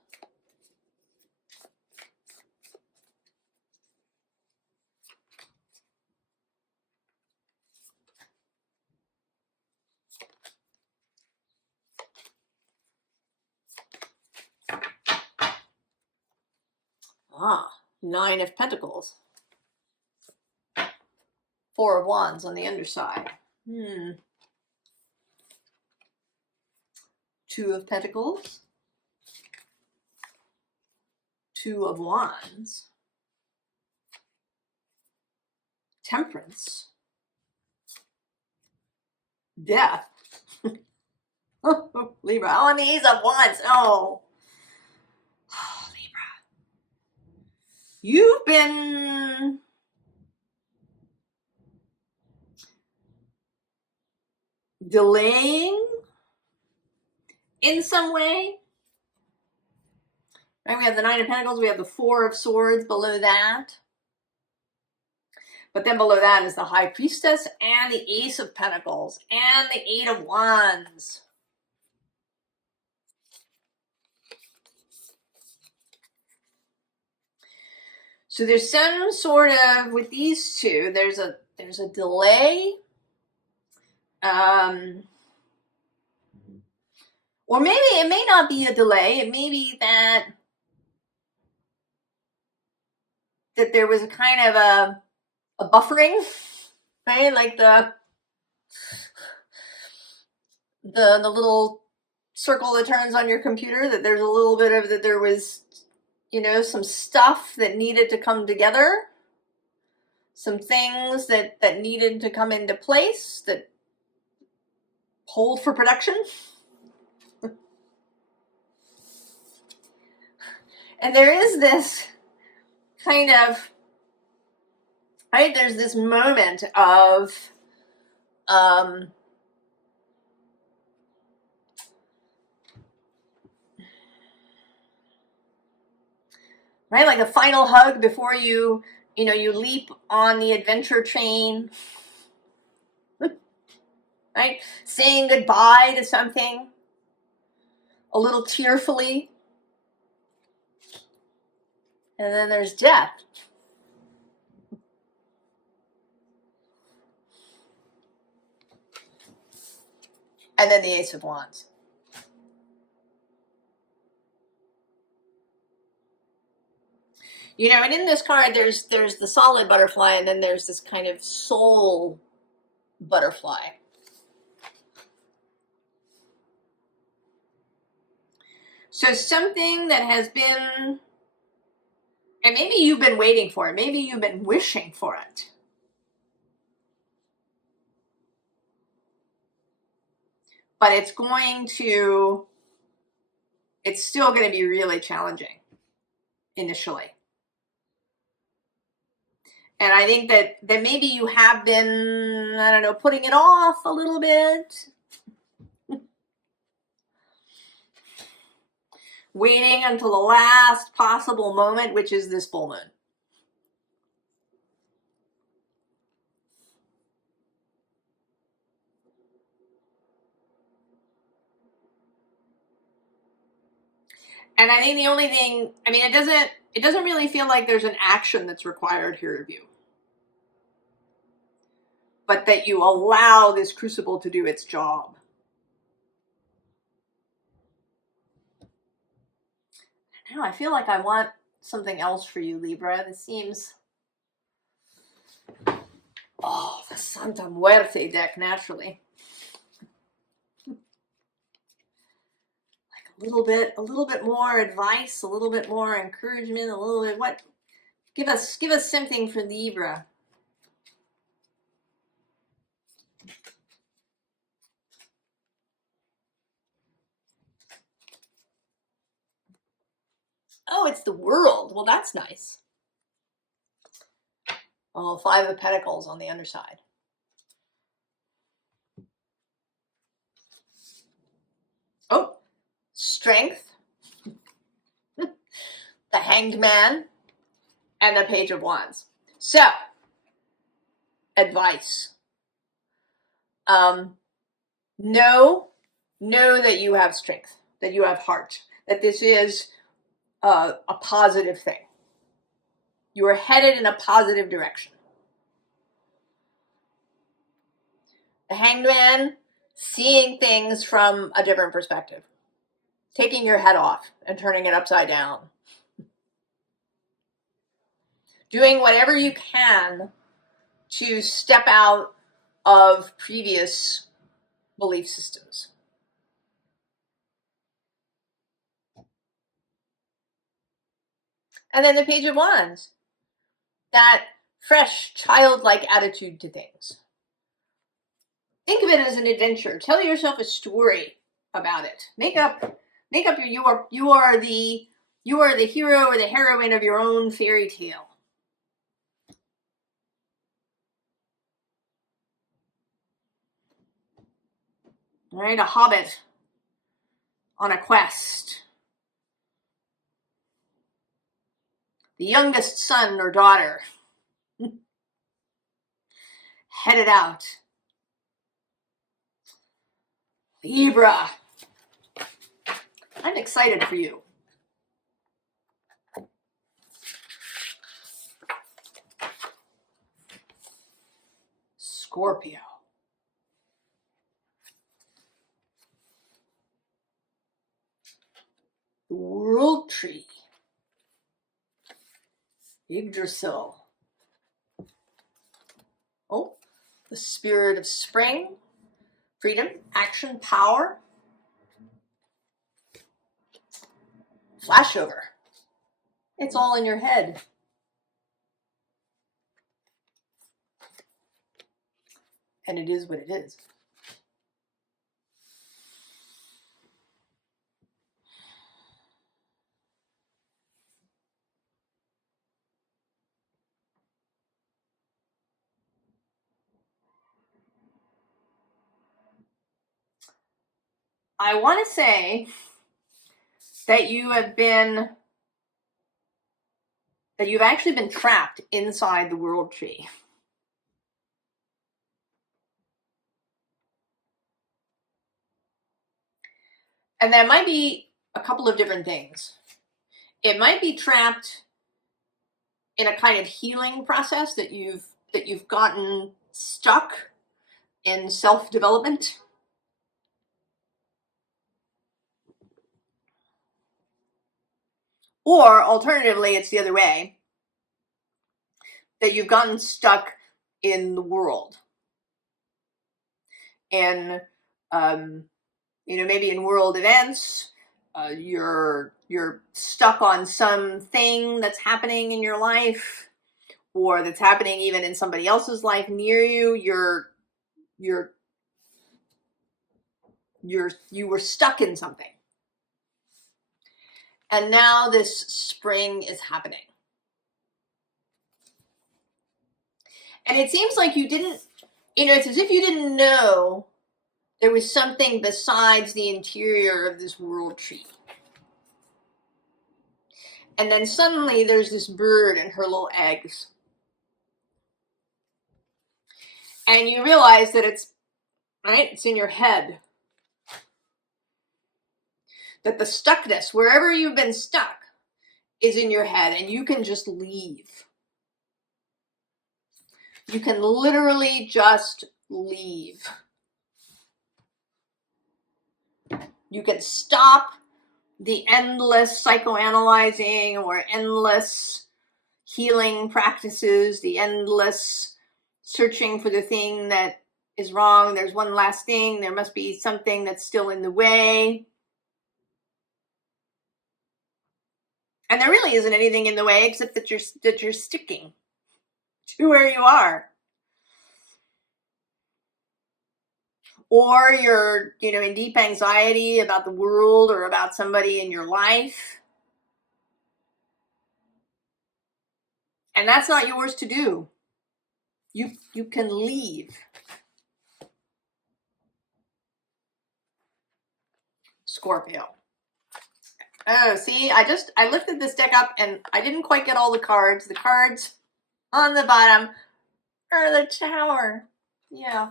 Ah, 9 of Pentacles. 4 of Wands on the underside. 2 of Pentacles. 2 of Wands. Temperance. Death. Libra. Oh, and the Ace of Wands. Oh. Libra. You've been delaying in some way. Right, we have the Nine of Pentacles, we have the Four of Swords below that. But then below that is the High Priestess and the Ace of Pentacles and the Eight of Wands. So there's some sort of, with these two, there's a delay. Or maybe it may not be a delay. It may be that there was a kind of a buffering, right? Like the little circle that turns on your computer, that there's a little bit of that there was, you know, some stuff that needed to come together, some things that needed to come into place that hold for production. And there is this kind of, right, there's this moment of right, like a final hug before you leap on the adventure train, right? Saying goodbye to something a little tearfully. And then there's death. And then the Ace of Wands. You know, and in this card, there's the solid butterfly, and then there's this kind of soul butterfly. So something that has been, and maybe you've been waiting for it, maybe you've been wishing for it. But it's still going to be really challenging initially. And I think that maybe you have been, I don't know, putting it off a little bit. Waiting until the last possible moment, which is this full moon. And I think the only thing, I mean, it doesn't really feel like there's an action that's required here of you. But that you allow this crucible to do its job. Now I feel like I want something else for you, Libra. This seems, oh, the Santa Muerte deck, naturally. Like a little bit more advice, a little bit more encouragement, a little bit, what? Give us something for Libra. Oh, it's the World. Well, that's nice. Oh, Five of Pentacles on the underside. Oh, Strength. The Hanged Man. And the Page of Wands. So, advice. Know that you have strength, that you have heart, that this is a positive thing. You are headed in a positive direction. The Hanged Man, seeing things from a different perspective. Taking your head off and turning it upside down. Doing whatever you can to step out of previous belief systems. And then the Page of Wands. That fresh, childlike attitude to things. Think of it as an adventure. Tell yourself a story about it. Make up you are the hero or the heroine of your own fairy tale. All right, a hobbit on a quest. The youngest son or daughter headed out. Libra. I'm excited for you. Scorpio. The world tree. Yggdrasil. Oh, the spirit of spring, freedom, action, power. Flashover. It's all in your head. And it is what it is. I want to say that you've actually been trapped inside the world tree. And that might be a couple of different things. It might be trapped in a kind of healing process that you've gotten stuck in self-development. Or alternatively, it's the other way, that you've gotten stuck in the world. And, maybe in world events, you're stuck on something that's happening in your life, or that's happening even in somebody else's life near you. You were stuck in something. And now this spring is happening. And it seems like you didn't, it's as if you didn't know there was something besides the interior of this world tree. And then suddenly there's this bird and her little eggs. And you realize that it's in your head. That the stuckness, wherever you've been stuck, is in your head, and you can just leave. You can literally just leave. You can stop the endless psychoanalyzing or endless healing practices, the endless searching for the thing that is wrong. There's one last thing. There must be something that's still in the way. And there really isn't anything in the way except that you're sticking to where you are. Or you're, in deep anxiety about the world or about somebody in your life. And that's not yours to do. You can leave. Scorpio. Oh, see, I lifted this deck up and I didn't quite get all the cards. The cards on the bottom are the Tower. Yeah.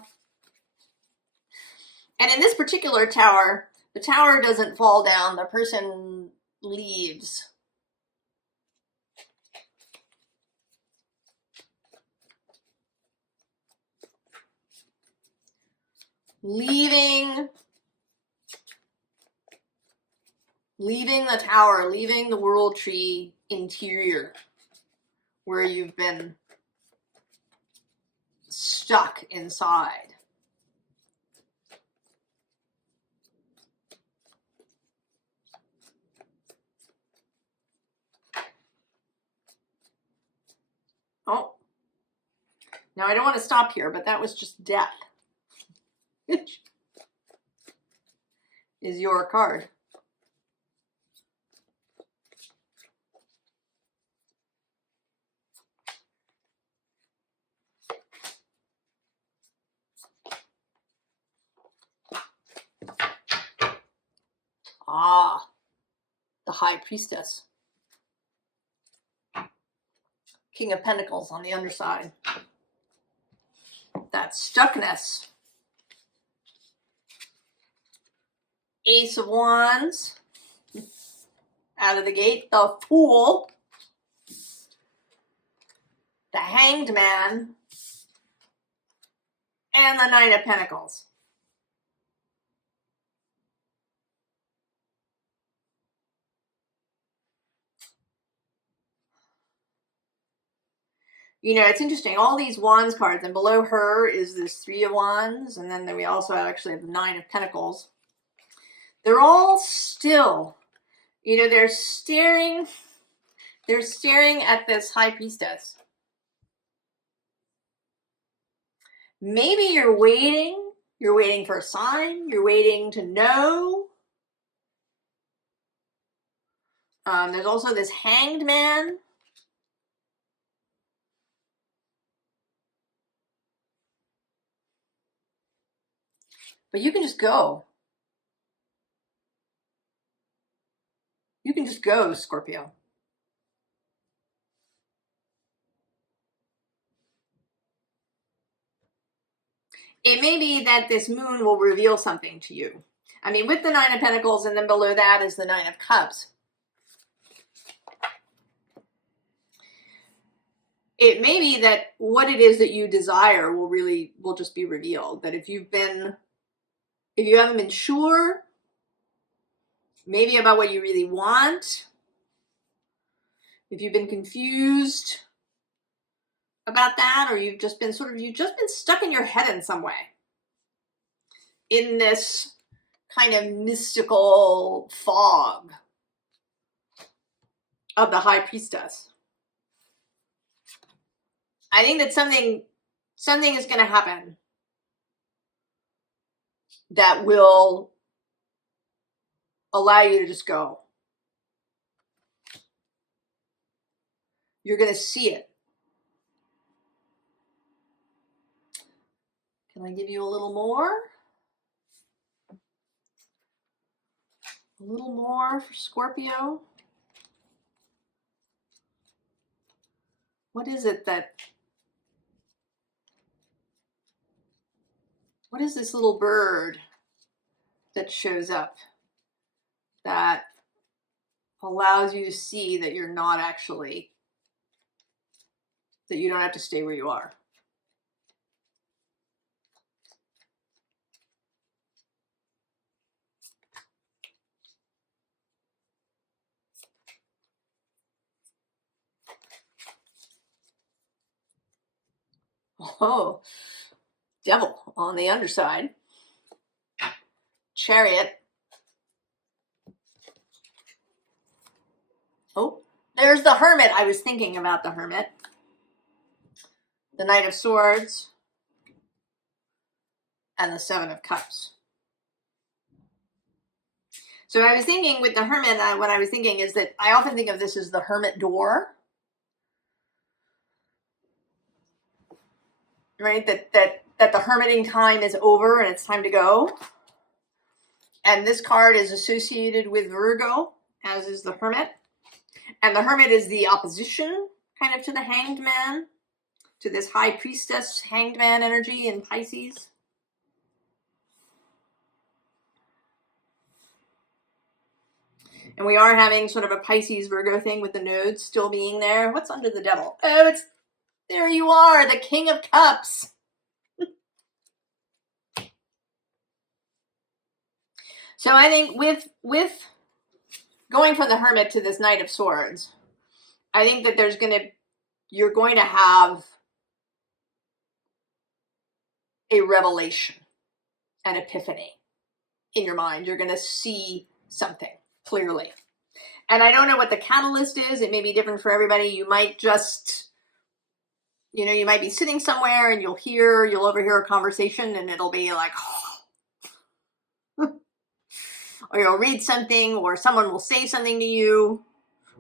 And in this particular tower, the tower doesn't fall down. The person leaves. Leaving the tower, leaving the world tree interior where you've been stuck inside. Oh, Now, I don't want to stop here, but that was just death. Which is your card. Ah, the High Priestess. King of Pentacles on the underside. That stuckness. Ace of Wands. Out of the gate. The Fool. The Hanged Man. And the Knight of Pentacles. You know, it's interesting. All these Wands cards, and below her is this Three of Wands, and then we also actually have the Nine of Pentacles. They're all still, you know, they're staring at this High Priestess. Maybe you're waiting for a sign, you're waiting to know. There's also this Hanged Man. But you can just go. You can just go, Scorpio. It may be that this moon will reveal something to you. I mean, with the Nine of Pentacles, and then below that is the Nine of Cups. It may be that what it is that you desire will just be revealed. That if you haven't been sure, maybe about what you really want, if you've been confused about that, or you've just been stuck in your head in some way, in this kind of mystical fog of the High Priestess. I think that something is going to happen that will allow you to just go. You're going to see it. Can I give you a little more? A little more for Scorpio? What is it that... What is this little bird that shows up that allows you to see that you're not actually, that you don't have to stay where you are? Oh, Devil on the underside. Chariot. Oh, there's the Hermit. I was thinking about the Hermit. The Knight of Swords. And the Seven of Cups. So I was thinking with the Hermit, what I was thinking is that I often think of this as the Hermit door. Right? That the hermiting time is over and it's time to go. And this card is associated with Virgo, as is the Hermit. And the Hermit is the opposition kind of to the Hanged Man, to this High Priestess Hanged Man energy in Pisces. And we are having sort of a Pisces Virgo thing with the nodes still being there. What's under the Devil? Oh, there you are, the King of Cups. So I think with going from the Hermit to this Knight of Swords, I think that you're going to have a revelation, an epiphany in your mind. You're going to see something clearly. And I don't know what the catalyst is. It may be different for everybody. You might just You know, you might be sitting somewhere and you'll overhear a conversation and it'll be like, or you'll read something, or someone will say something to you,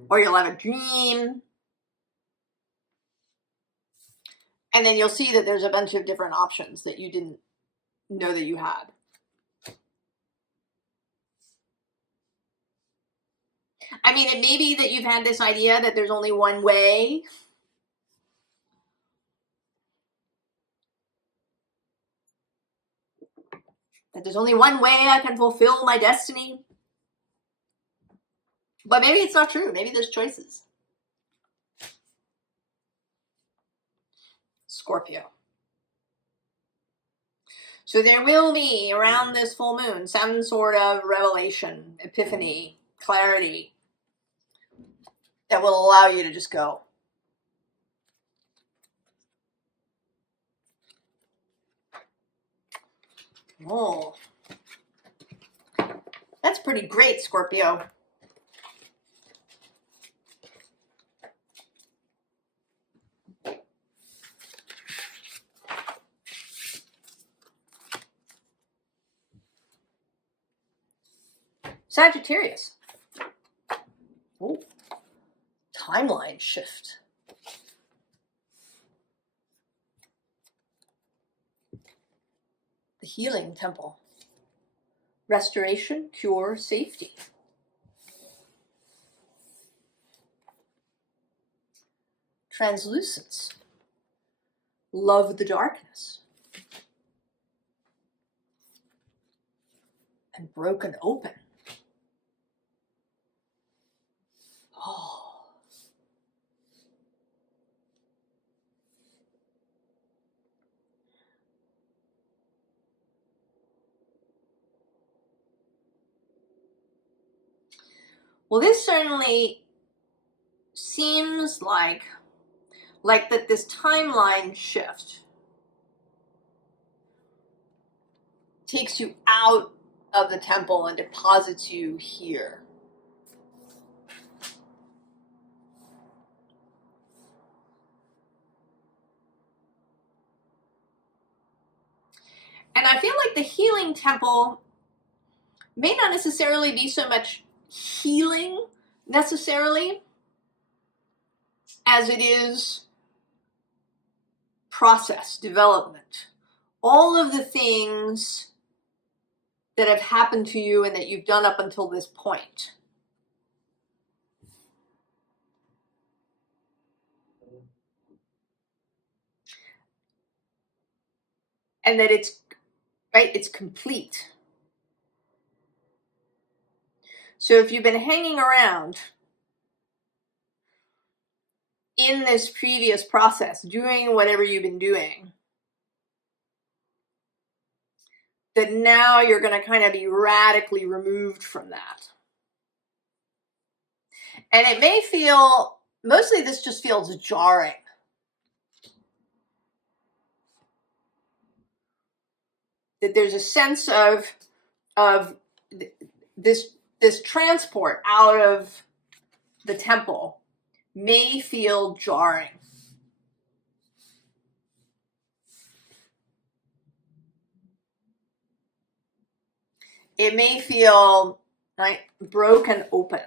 or you'll have a dream. And then you'll see that there's a bunch of different options that you didn't know that you had. I mean, it may be that you've had this idea that there's only one way. That there's only one way I can fulfill my destiny. But maybe it's not true. Maybe there's choices. Scorpio. So there will be, around this full moon, some sort of revelation, epiphany, clarity that will allow you to just go. Oh, that's pretty great, Scorpio. Sagittarius. Oh, timeline shift. The healing temple. Restoration, cure, safety. Translucence. Love the darkness. And broken open. Oh. Well, this certainly seems like that this timeline shift takes you out of the temple and deposits you here. And I feel like the healing temple may not necessarily be so much healing necessarily as it is process, development. All of the things that have happened to you and that you've done up until this point. And that it's, right, it's complete. So if you've been hanging around in this previous process, doing whatever you've been doing, that now you're going to kind of be radically removed from that. And it may feel, mostly this just feels jarring. That there's a sense of this transport out of the temple may feel jarring. It may feel like broken open.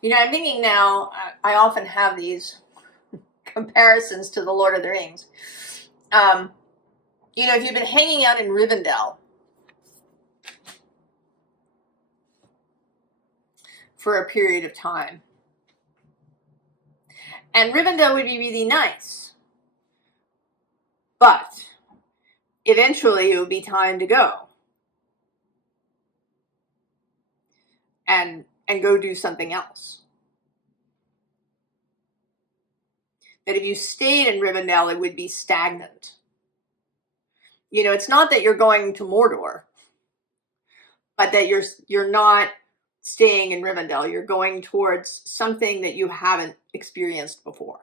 You know, I'm thinking now, I often have these comparisons to the Lord of the Rings. You know, if you've been hanging out in Rivendell for a period of time, and Rivendell would be really nice, but eventually it would be time to go and go do something else. That if you stayed in Rivendell, it would be stagnant. You know, it's not that you're going to Mordor, but that you're not staying in Rivendell. You're going towards something that you haven't experienced before.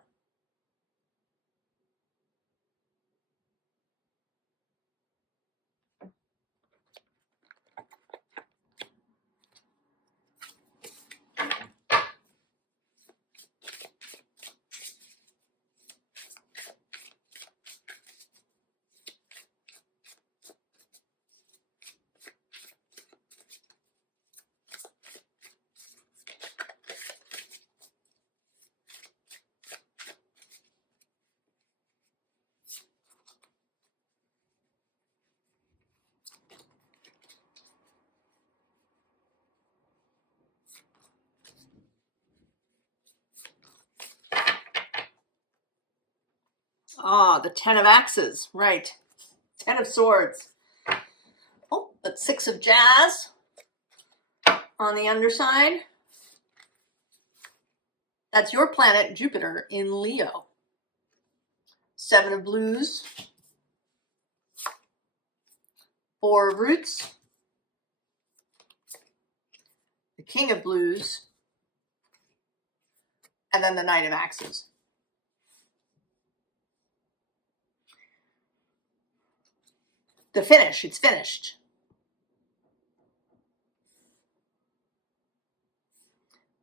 Ah, the Ten of Axes, right. Ten of Swords. Oh, that's Six of Jazz on the underside. That's your planet, Jupiter, in Leo. Seven of Blues. Four of Roots. The King of Blues. And then the Knight of Axes. The finish, it's finished.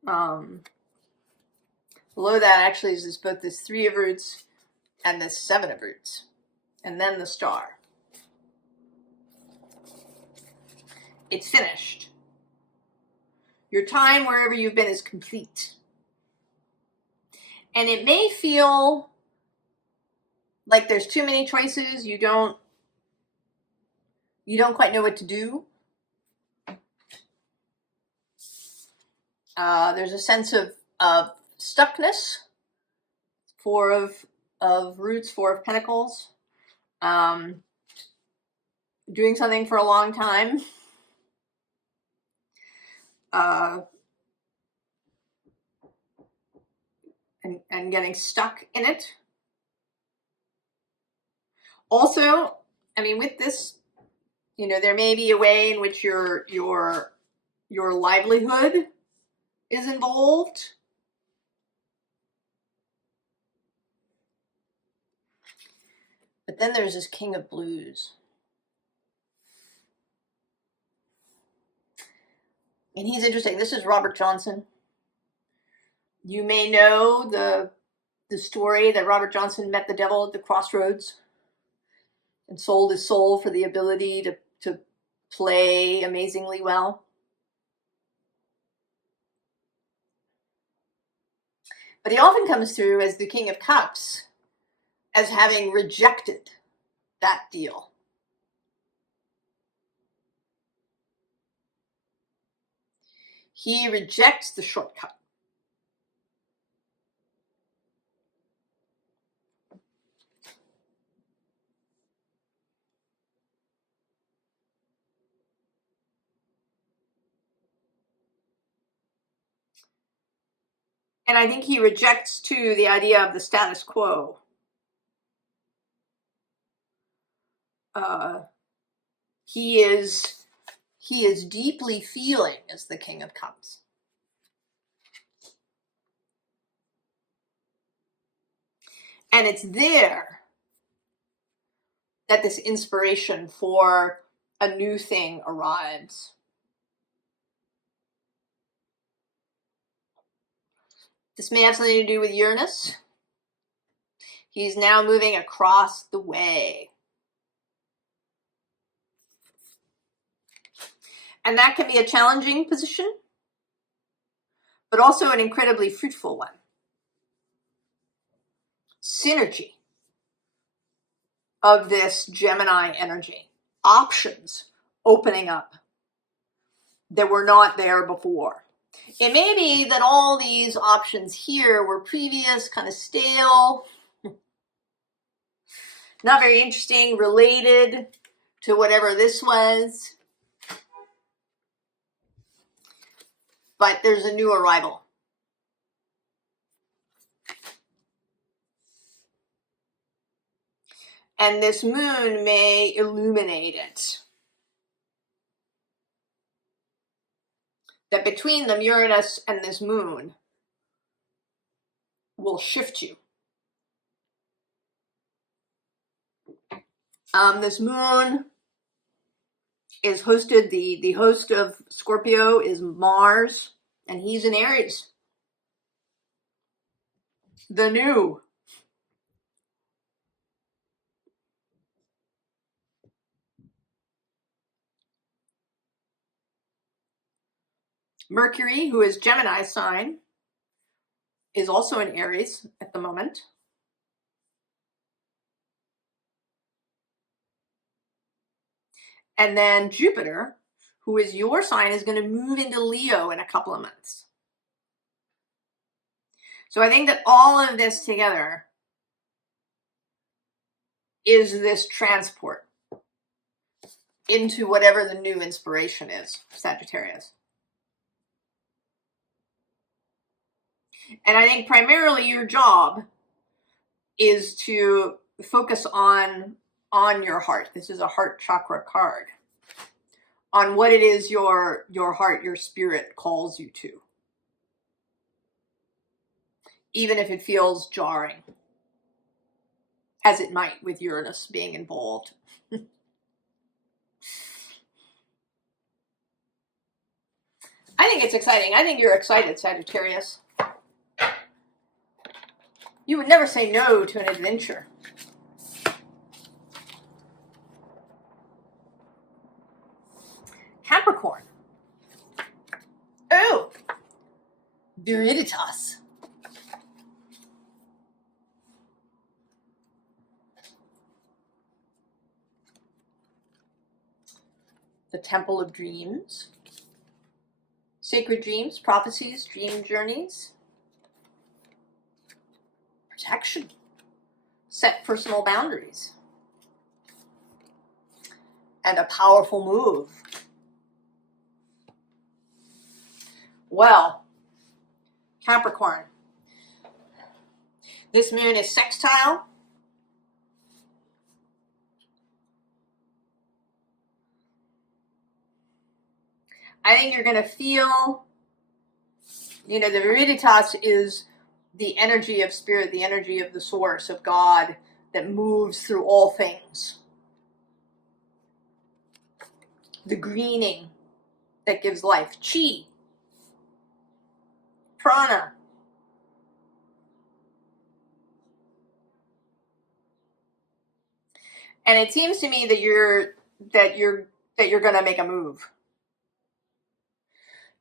Below that actually is both this Three of Roots and this Seven of Roots. And then the Star. It's finished. Your time wherever you've been is complete. And it may feel like there's too many choices. You don't quite know what to do. There's a sense of stuckness. Four of Roots, Four of Pentacles. Doing something for a long time. And getting stuck in it. Also, I mean, with this, you know, there may be a way in which your livelihood is involved. But then there's this King of Blues. And he's interesting. This is Robert Johnson. You may know the story that Robert Johnson met the devil at the crossroads and sold his soul for the ability to play amazingly well. But he often comes through as the King of Cups, as having rejected that deal. He rejects the shortcut. And I think he rejects, too, the idea of the status quo. He is deeply feeling as the King of Cups. And it's there that this inspiration for a new thing arrives. This may have something to do with Uranus. He's now moving across the way. And that can be a challenging position, but also an incredibly fruitful one. Synergy of this Gemini energy. Options opening up that were not there before. It may be that all these options here were previous, kind of stale, not very interesting, related to whatever this was. But there's a new arrival. And this moon may illuminate it. That between them, Uranus and this moon will shift you. This moon is hosted, the host of Scorpio is Mars, and he's in Aries. The new. Mercury, who is Gemini sign, is also in Aries at the moment. And then Jupiter, who is your sign, is going to move into Leo in a couple of months. So I think that all of this together is this transport into whatever the new inspiration is, Sagittarius. And I think primarily your job is to focus on your heart. This is a heart chakra card. On what it is your heart, your spirit calls you to. Even if it feels jarring, as it might with Uranus being involved. I think it's exciting. I think you're excited, Sagittarius. You would never say no to an adventure. Capricorn. Oh, Viriditas. The Temple of Dreams. Sacred dreams, prophecies, dream journeys. Protection. Set personal boundaries. And a powerful move. Well, Capricorn, this moon is sextile. I think you're going to feel, you know, the Viriditas is the energy of spirit, the energy of the source, of God, that moves through all things. The greening that gives life. Chi. Prana. And it seems to me that you're going to make a move.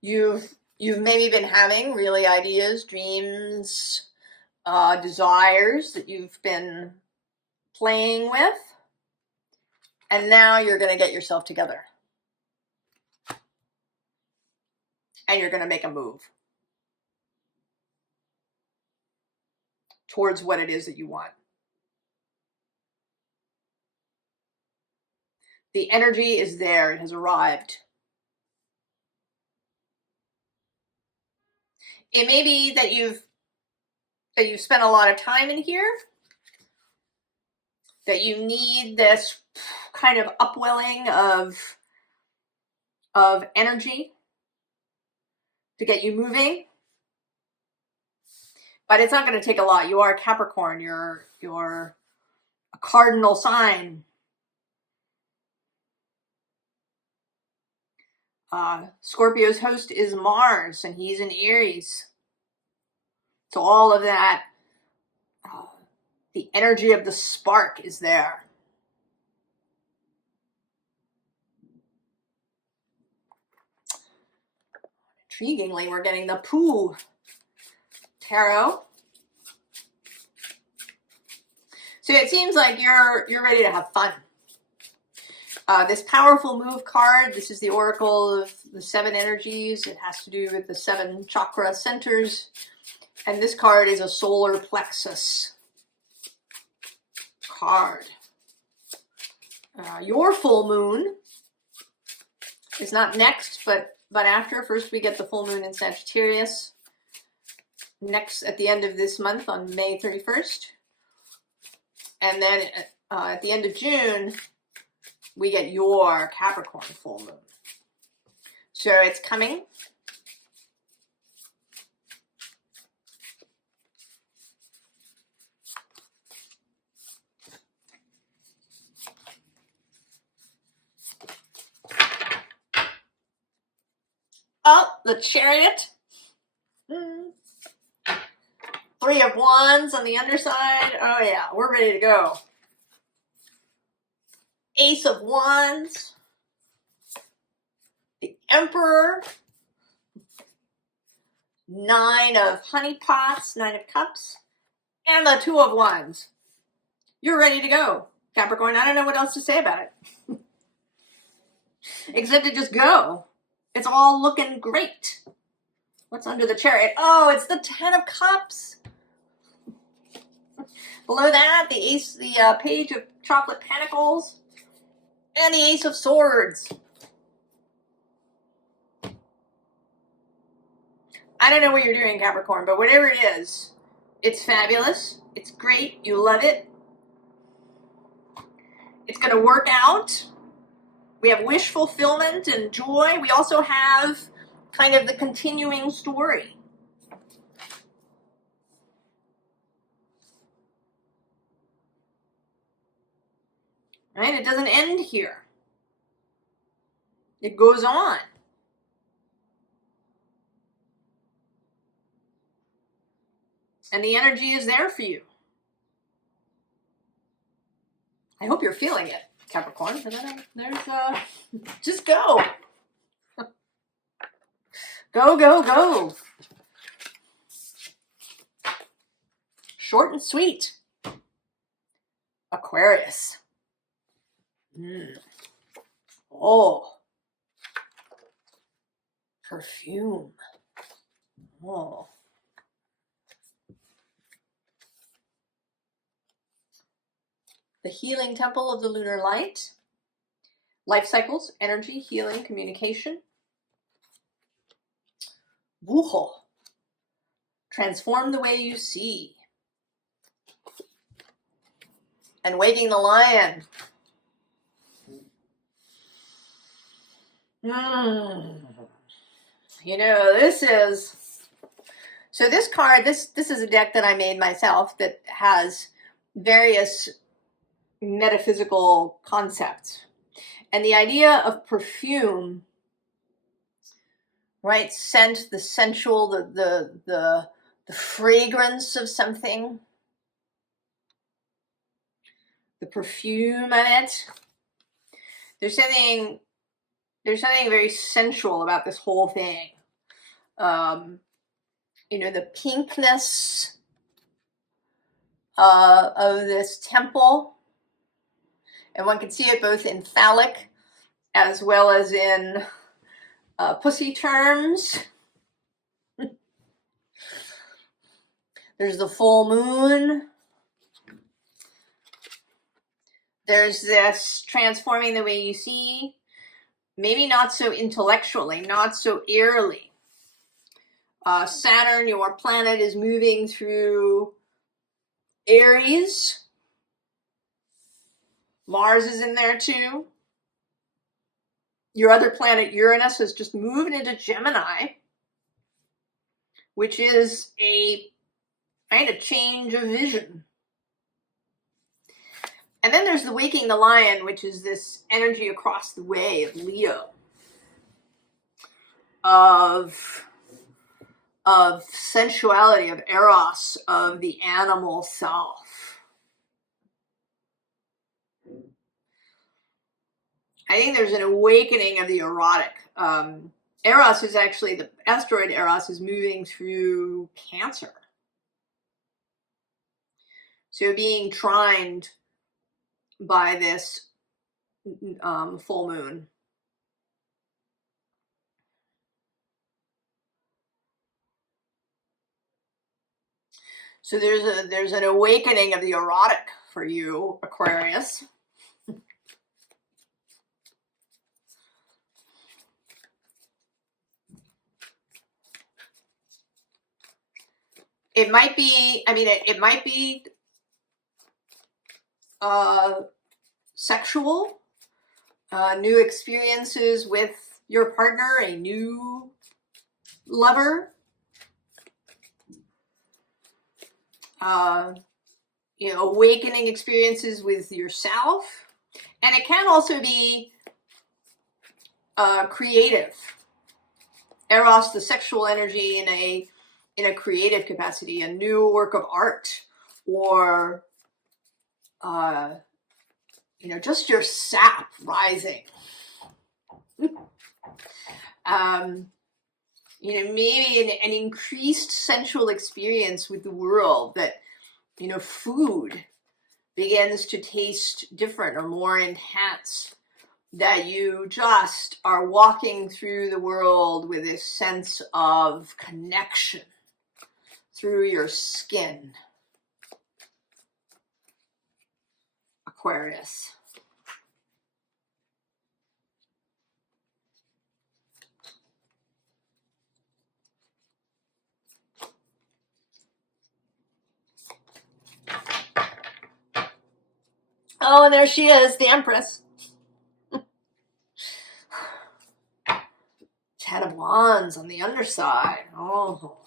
You've maybe been having really ideas, dreams, desires that you've been playing with, and now you're going to get yourself together. And you're going to make a move towards what it is that you want. The energy is there. It has arrived. It may be that you've spent a lot of time in here, that you need this kind of upwelling of energy to get you moving. But it's not going to take a lot. You are a Capricorn. You're a cardinal sign. Scorpio's host is Mars, and he's in Aries. So all of that, the energy of the spark is there. Intriguingly, we're getting the Pooh Tarot. So it seems like you're ready to have fun. This powerful move card, this is the Oracle of the 7 energies. It has to do with the 7 chakra centers. And this card is a solar plexus card. Your full moon is not next, but after. First we get the full moon in Sagittarius. Next at the end of this month on May 31st. And then at the end of June, we get your Capricorn full moon. So it's coming. Oh, the Chariot. 3 of Wands on the underside. Oh yeah, we're ready to go. Ace of Wands. The Emperor. 9 of honey pots, 9 of cups. And the 2 of Wands. You're ready to go, Capricorn. I don't know what else to say about it. Except to just go. It's all looking great. What's under the Chariot? Oh, it's the 10 of cups. Below that, the Page of chocolate pentacles, and the Ace of Swords. I don't know what you're doing, Capricorn, but whatever it is, it's fabulous. It's great. You love it. It's going to work out. We have wish fulfillment and joy. We also have kind of the continuing story. Right? It doesn't end here. It goes on. And the energy is there for you. I hope you're feeling it, Capricorn. Just go. Go, go, go. Short and sweet. Aquarius. Oh. Perfume. Oh. The healing temple of the lunar light. Life cycles, energy, healing, communication. Wuho. Transform the way you see. And waking the lion. You know, this card, this is a deck that I made myself that has various metaphysical concepts. And the idea of perfume, right? Scent, the sensual, the fragrance of something. The perfume on it. There's something very sensual about this whole thing. You know, the pinkness of this temple. And one can see it both in phallic as well as in pussy terms. There's the full moon. There's this transforming the way you see. Maybe not so intellectually, not so eerily. Saturn, your planet, is moving through Aries. Mars is in there too. Your other planet, Uranus, has just moved into Gemini, which is a kind of change of vision. And then there's the waking the lion, which is this energy across the way of Leo, of sensuality, of eros, of the animal self. I think there's an awakening of the erotic. Eros is actually, the asteroid Eros is moving through Cancer. So being trined by this full moon. So there's an awakening of the erotic for you, Aquarius. It might be, it might be sexual, new experiences with your partner, a new lover, you know, awakening experiences with yourself. And it can also be creative. Eros, the sexual energy in a creative capacity, a new work of art, or you know, just your sap rising. You know, maybe an increased sensual experience with the world, that, you know, food begins to taste different or more intense, that you just are walking through the world with this sense of connection through your skin. Aquarius. Oh, and there she is, the Empress. Ten of Wands on the underside. Oh,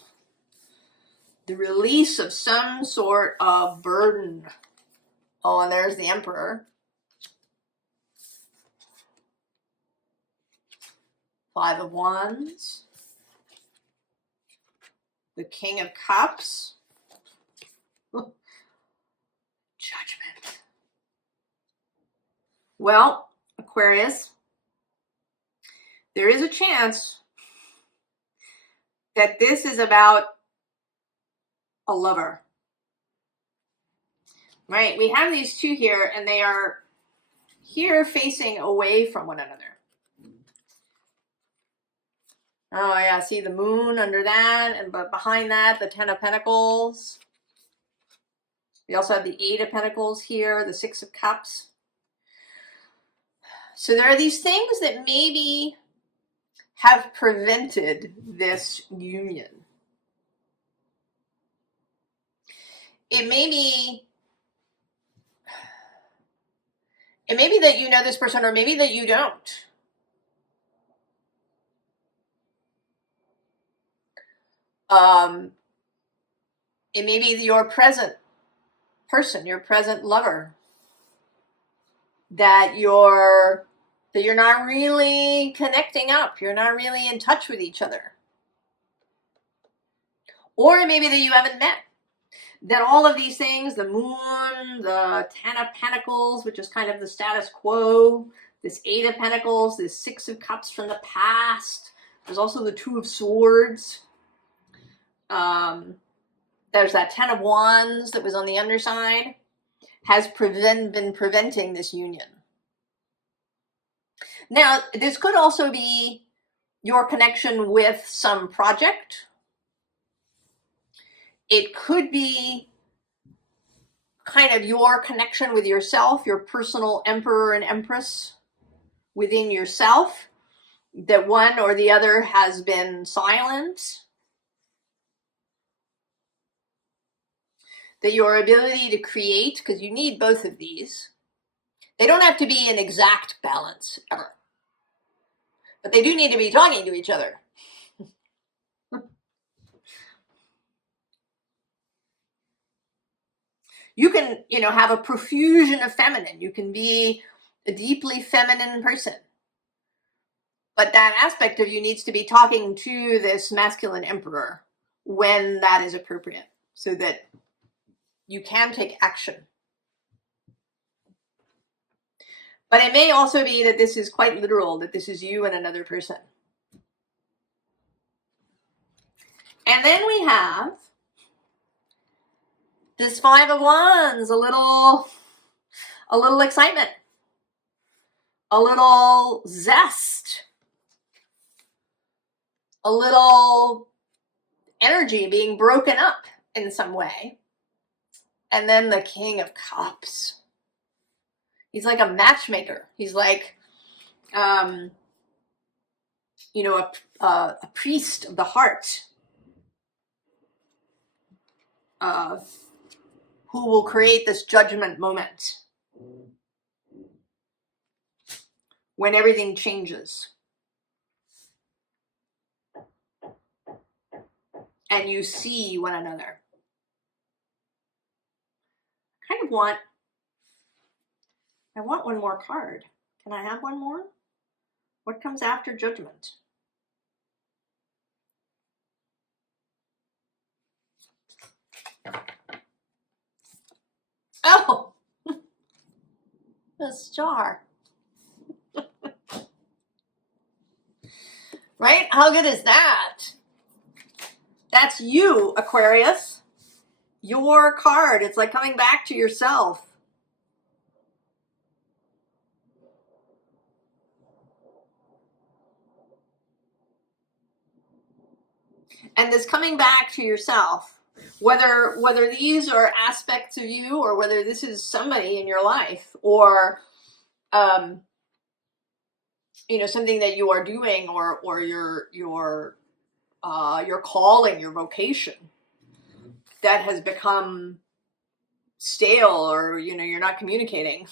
the release of some sort of burden. Oh, and there's the Emperor. Five of Wands. The King of Cups. Judgment. Well, Aquarius, there is a chance that this is about a lover. Right? We have these two here, and they are here facing away from one another. Oh, yeah, see the moon under that, and but behind that, the Ten of Pentacles. We also have the Eight of Pentacles here, the Six of Cups. So there are these things that maybe have prevented this union. It may be that you know this person, or maybe that you don't. It may be your present person, your present lover, that you're not really connecting up. You're not really in touch with each other. Or it may be that you haven't met. That all of these things, the moon, the Ten of Pentacles, which is kind of the status quo, this Eight of Pentacles, this Six of Cups from the past. There's also the Two of Swords. There's that Ten of Wands that was on the underside, has been preventing this union. Now, this could also be your connection with some project. It could be kind of your connection with yourself, your personal emperor and empress within yourself, that one or the other has been silent. That your ability to create, because you need both of these, they don't have to be in exact balance ever, but they do need to be talking to each other. You can, have a profusion of feminine. You can be a deeply feminine person. But that aspect of you needs to be talking to this masculine emperor when that is appropriate, so that you can take action. But it may also be that this is quite literal, that this is you and another person. And then we have this Five of Wands, a little excitement, a little zest, a little energy being broken up in some way. And then the King of Cups. He's like a matchmaker. He's like, a priest of the heart, who will create this judgment moment when everything changes. And you see one another. I want one more card. Can I have one more? What comes after judgment? Oh, the star. Right? How good is that? That's you, Aquarius. Your card. It's like coming back to yourself. And this coming back to yourself Whether these are aspects of you, or whether this is somebody in your life, or you know, something that you are doing, or your calling, your vocation, that has become stale, or you know, you're not communicating.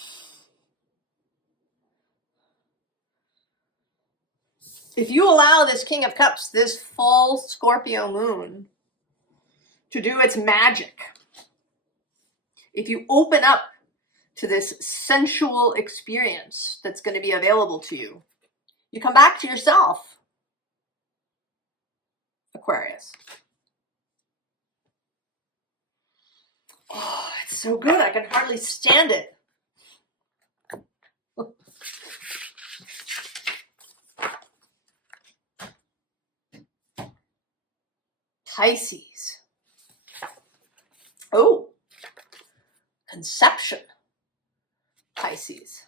If you allow this King of Cups, this full Scorpio moon, to do its magic, if you open up to this sensual experience that's going to be available to you, you come back to yourself, Aquarius. Oh, it's so good. I can hardly stand it. Pisces. Oh, conception. Pisces.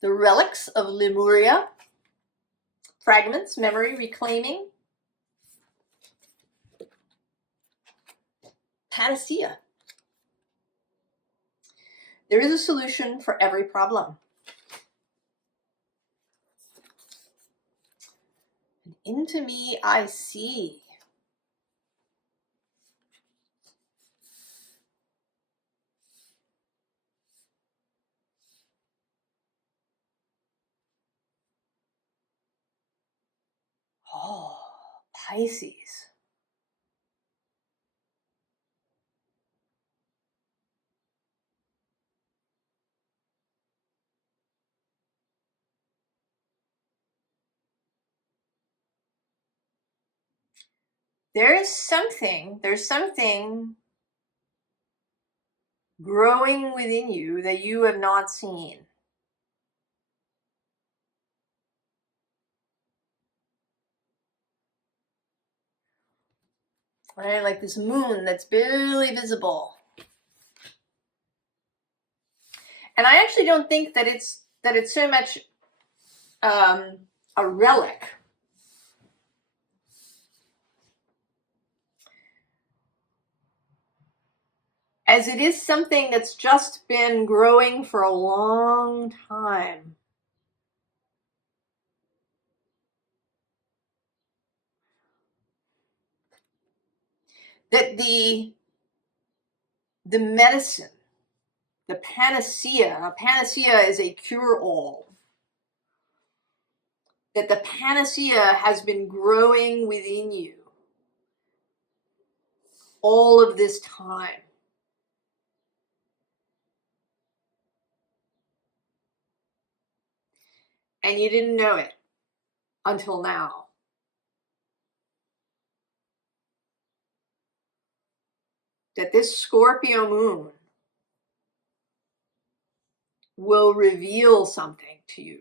The relics of Lemuria. Fragments, memory reclaiming. Panacea. There is a solution for every problem. And into me I see. Oh, Pisces. There's something growing within you that you have not seen. Right? Like this moon that's barely visible. And I actually don't think that it's so much a relic. As it is something that's just been growing for a long time. That the medicine, the panacea, a panacea is a cure-all. That the panacea has been growing within you all of this time. And you didn't know it until now. That this Scorpio moon will reveal something to you.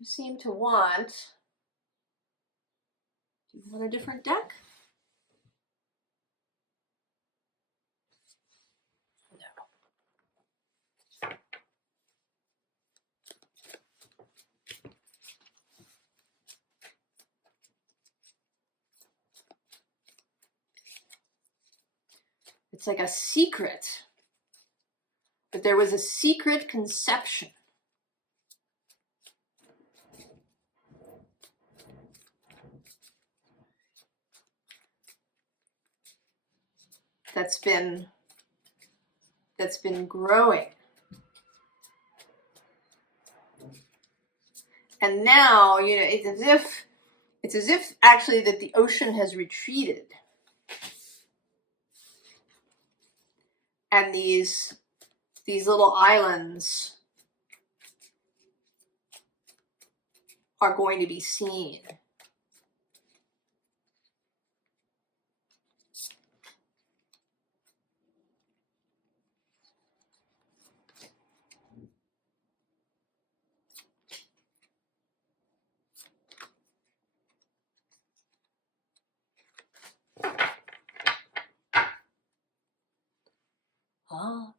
You seem to want, do you want a different deck? No. It's like a secret, but there was a secret conception. That's been growing. And now, you know, it's as if actually that the ocean has retreated. And these little islands are going to be seen.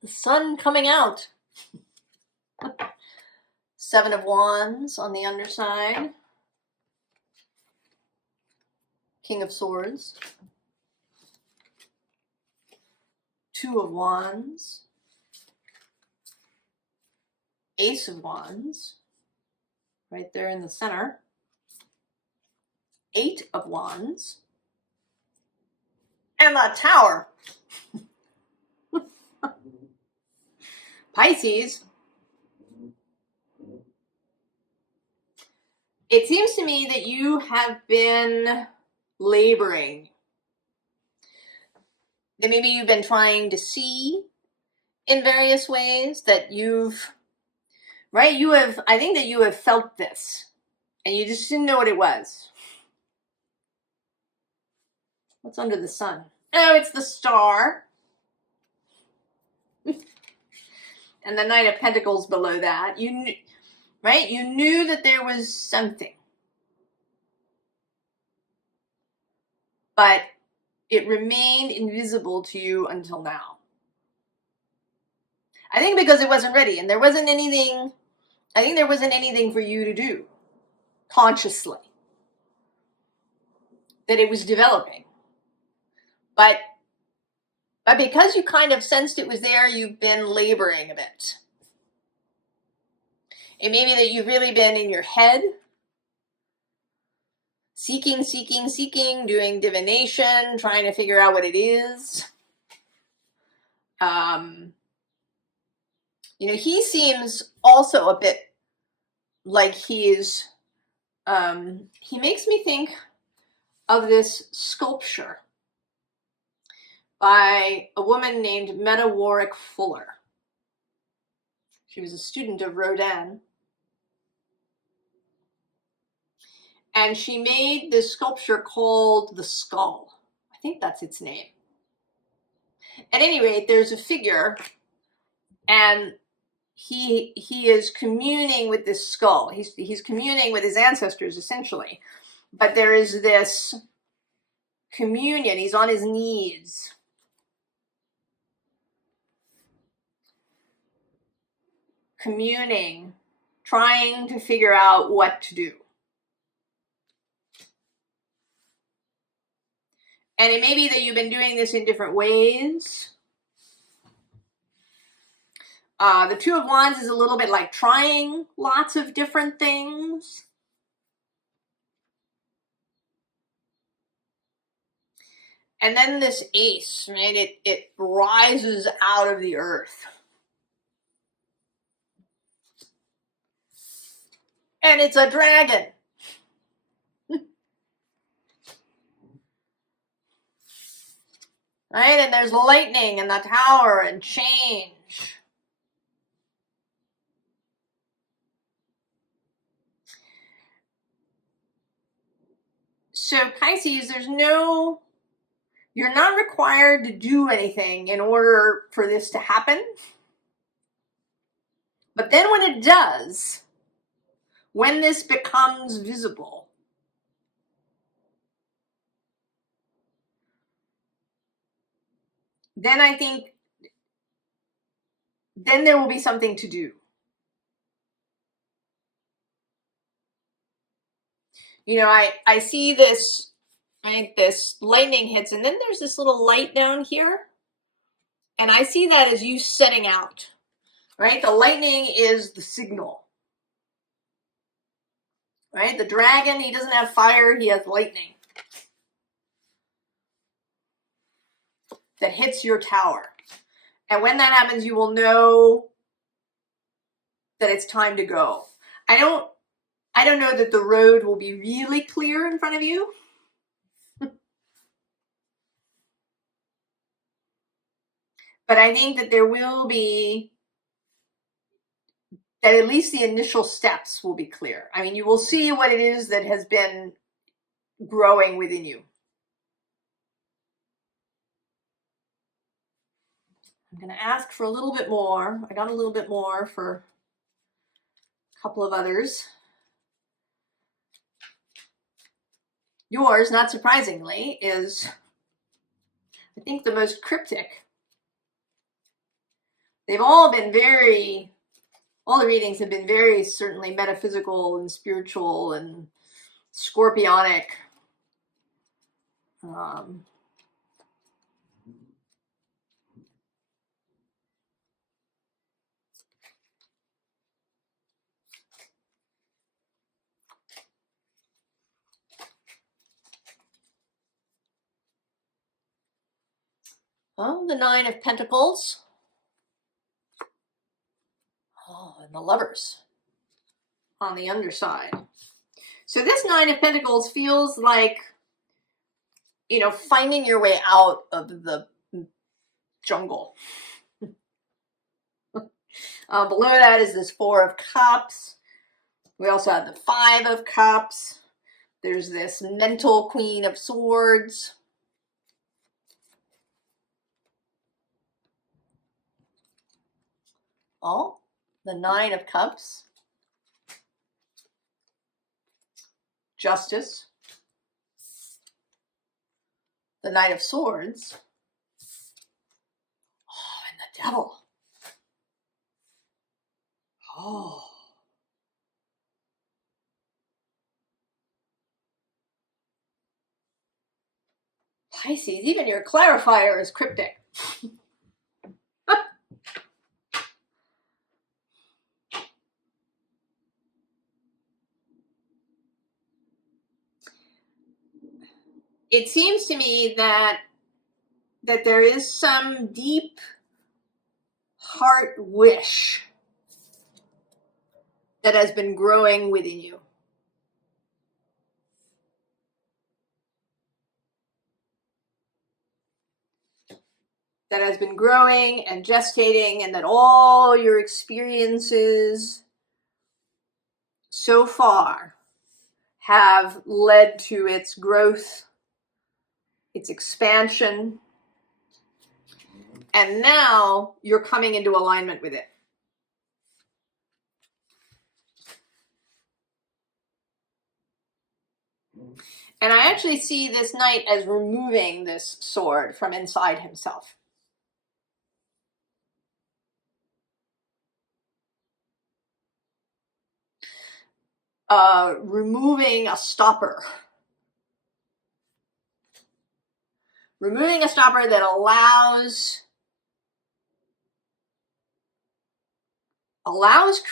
The sun coming out. 7 of Wands on the underside. King of Swords. 2 of Wands. Ace of Wands. Right there in the center. 8 of Wands. And the Tower. Pisces. It seems to me that you have been laboring. That maybe you've been trying to see in various ways, that you've, right? I think that you have felt this and you just didn't know what it was. What's under the sun? Oh, it's the Star. And the Knight of Pentacles below that. You knew, right? You knew that there was something. But it remained invisible to you until now. I think because it wasn't ready, and there wasn't anything, I think there wasn't anything for you to do consciously. That it was developing. But because you kind of sensed it was there, you've been laboring a bit. It may be that you've really been in your head, seeking, doing divination, trying to figure out what it is. You know, he seems also a bit like he's, he makes me think of this sculpture by a woman named Meta Warwick Fuller. She was a student of Rodin. And she made this sculpture called the Skull. I think that's its name. At any rate, there's a figure, and he is communing with this skull. He's communing with his ancestors, essentially. But there is this communion. He's on his knees. Communing, trying to figure out what to do. And it may be that you've been doing this in different ways. The 2 of Wands is a little bit like trying lots of different things. And then this Ace, right? It rises out of the earth. And it's a dragon. Right? And there's lightning and the Tower and change. So Pisces, you're not required to do anything in order for this to happen. But then when it does, when this becomes visible, then I think, then there will be something to do. You know, I see this, right, this lightning hits, and then there's this little light down here. And I see that as you setting out, right? The lightning is the signal. Right? The dragon, he doesn't have fire, he has lightning. That hits your tower. And when that happens, you will know that it's time to go. I don't know that the road will be really clear in front of you. But I think that there will be, that at least the initial steps will be clear. I mean, you will see what it is that has been growing within you. I'm going to ask for a little bit more. I got a little bit more for a couple of others. Yours, not surprisingly, is, I think, the most cryptic. they've all been very, all the readings have been very certainly metaphysical and spiritual and scorpionic. Oh, the Nine of Pentacles. Oh, and the Lovers on the underside. So this Nine of Pentacles feels like, you know, finding your way out of the jungle. Below that is this Four of Cups. We also have the Five of Cups. There's this mental Queen of Swords. Oh, the Nine of Cups. Justice. The Knight of Swords. Oh, and the Devil. Oh. Pisces, even your clarifier is cryptic. It seems to me that there is some deep heart wish that has been growing within you. That has been growing and gestating, and that all your experiences so far have led to its growth, its expansion, and now you're coming into alignment with it. And I actually see this knight as removing this sword from inside himself. Removing a stopper. Removing a stopper that allows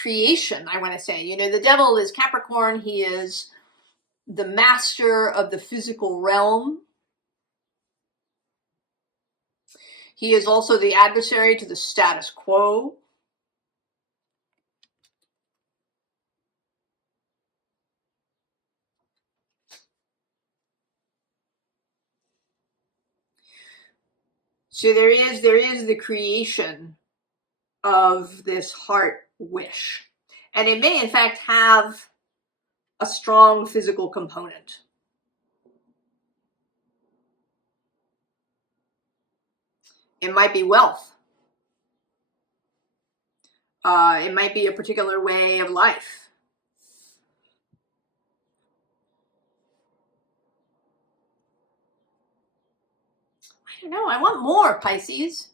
creation, I want to say. You know, the devil is Capricorn. He is the master of the physical realm. He is also the adversary to the status quo. So there is the creation of this heart wish. And it may in fact have a strong physical component. It might be wealth. It might be a particular way of life. I don't know. I want more, Pisces.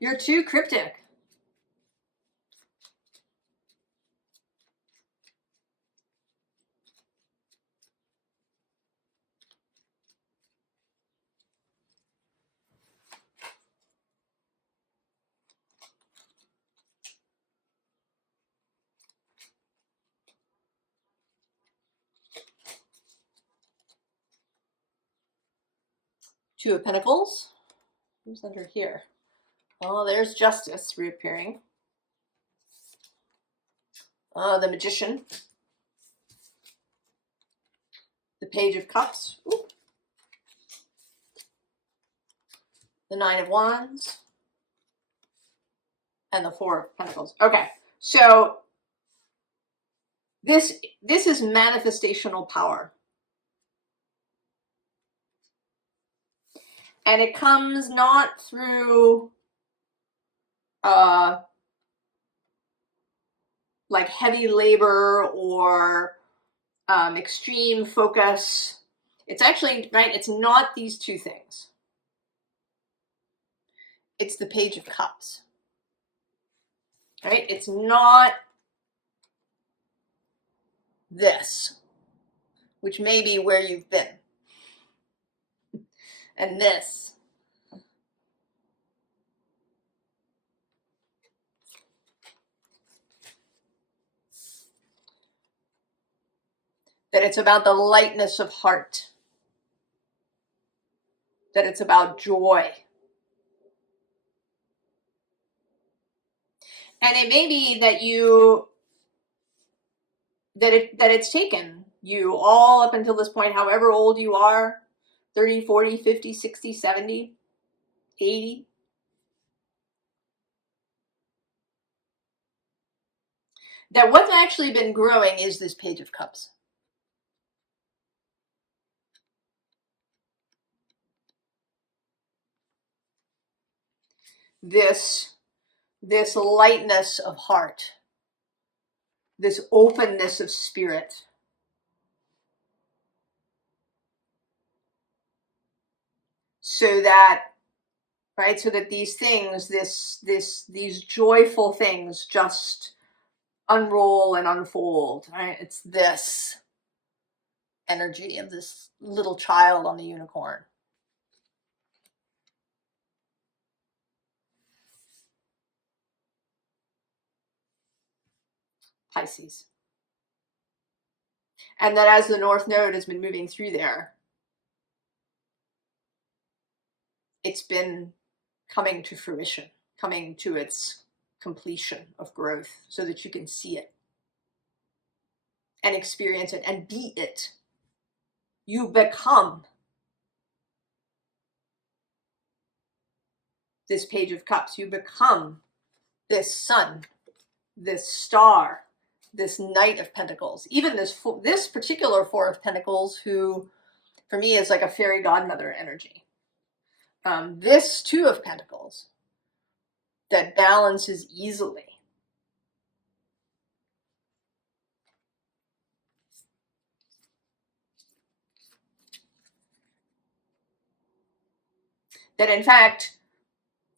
You're too cryptic. Two of Pentacles. Who's under here? Oh, there's Justice reappearing. The Magician. The Page of Cups. Ooh. The Nine of Wands. And the Four of Pentacles. Okay, so this is manifestational power. And it comes not through like heavy labor or extreme focus. It's actually, right, it's not these two things. It's the Page of Cups, right? It's not this, which may be where you've been, and this. That it's about the lightness of heart, that it's about joy. And it may be that it's taken you all up until this point, however old you are, 30, 40, 50, 60, 70, 80. That what's actually been growing is this Page of Cups. This lightness of heart, this openness of spirit. So that, right, so that these things, these joyful things just unroll and unfold, right? It's this energy of this little child on the unicorn. Pisces. And that as the North Node has been moving through there, it's been coming to fruition, coming to its completion of growth so that you can see it and experience it and be it. You become this Page of Cups. You become this sun, this star, this Knight of Pentacles, even this particular Four of Pentacles, who for me is like a fairy godmother energy. This Two of Pentacles that balances easily. That in fact,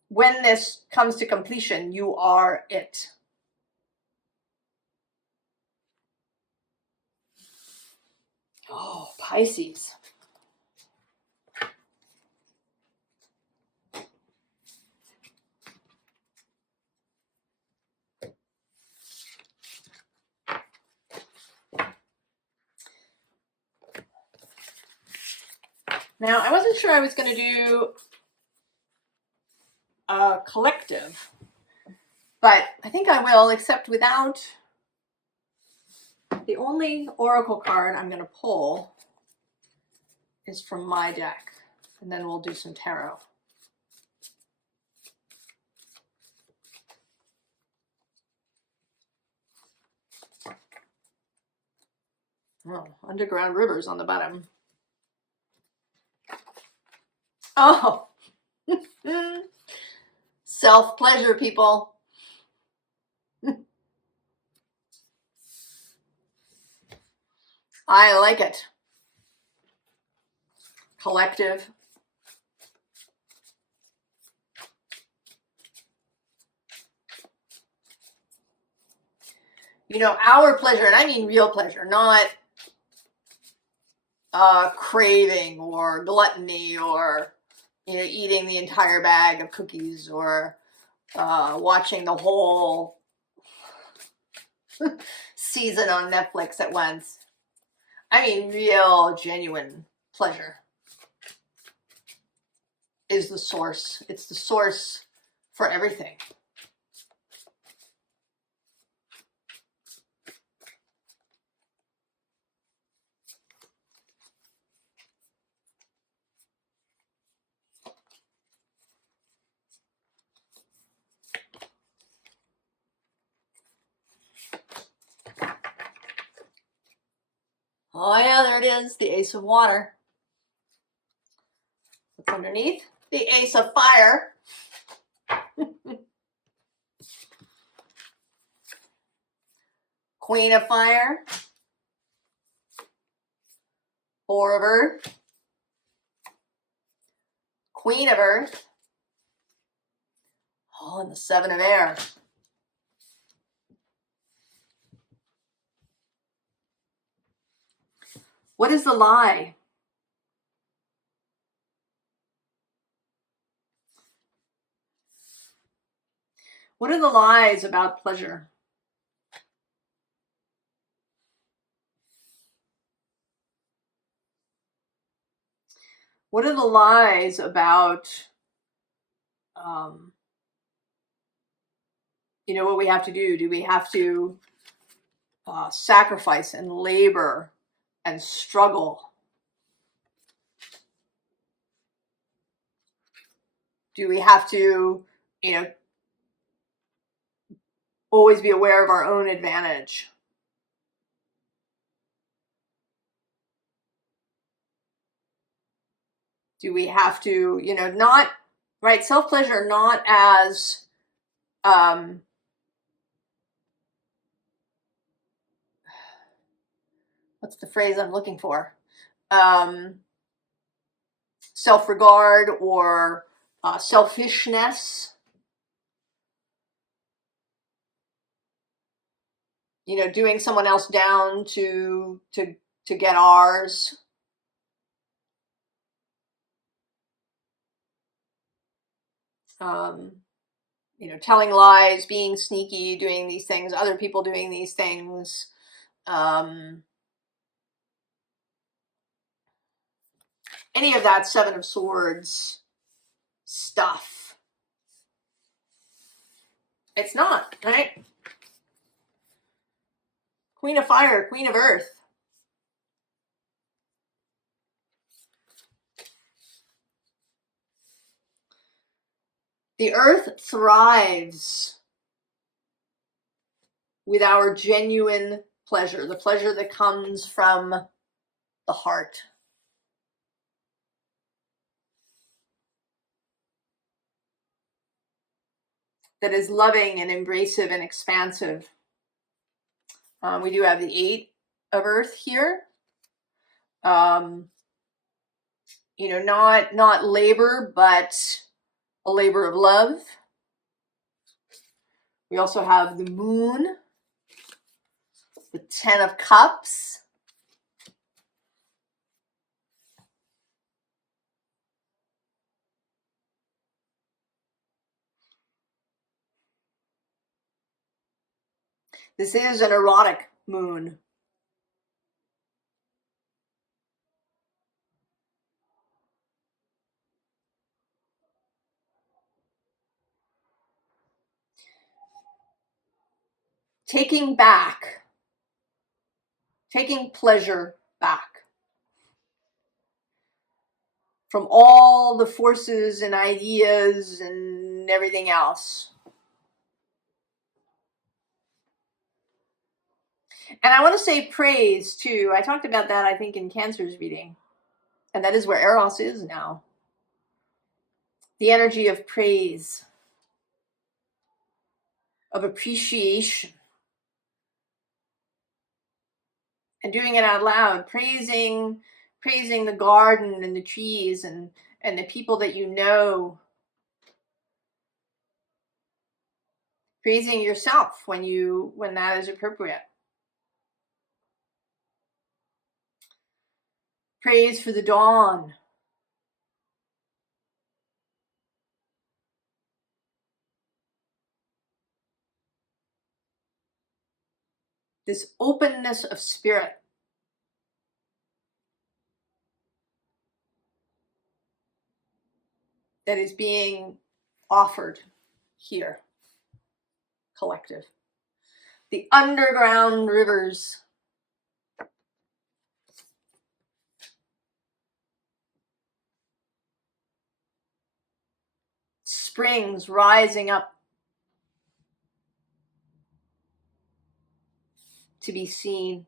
when this comes to completion, you are it. Oh, Pisces. Now, I wasn't sure I was going to do a collective, but I think I will, except without the only oracle card I'm going to pull is from my deck, and then we'll do some tarot. Oh, underground rivers on the bottom. Oh, self-pleasure, people. I like it. Collective. You know, our pleasure, and I mean real pleasure, not craving or gluttony or, you know, eating the entire bag of cookies or watching the whole season on Netflix at once. I mean, real, genuine pleasure is the source. It's the source for everything. Oh yeah, there it is, the Ace of Water. What's underneath? The Ace of Fire. Queen of Fire, Four of Earth, Queen of Earth, oh, and the Seven of Air. What is the lie? What are the lies about pleasure? What are the lies about, you know, what we have to do? Do we have to sacrifice and labor and struggle? Do we have to, you know, always be aware of our own advantage? Do we have to, you know, not, right, self-pleasure not as, what's the phrase I'm looking for? Self-regard or selfishness. You know, doing someone else down to get ours. You know, telling lies, being sneaky, doing these things, other people doing these things. Any of that Seven of Swords stuff. It's not, right? Queen of Fire, Queen of Earth. The earth thrives with our genuine pleasure, the pleasure that comes from the heart. That is loving and embracive and expansive. We do have the Eight of Earth here. You know, not labor, but a labor of love. We also have the Moon, the Ten of Cups. This is an erotic moon. Taking back, taking pleasure back from all the forces and ideas and everything else. And I want to say praise too. I talked about that, I think, in Cancer's reading. And that is where Eros is now. The energy of praise, of appreciation. And doing it out loud, praising the garden and the trees and the people that you know. Praising yourself when that is appropriate. Praise for the dawn. This openness of spirit. That is being offered here. Collective. The underground rivers. Springs rising up to be seen.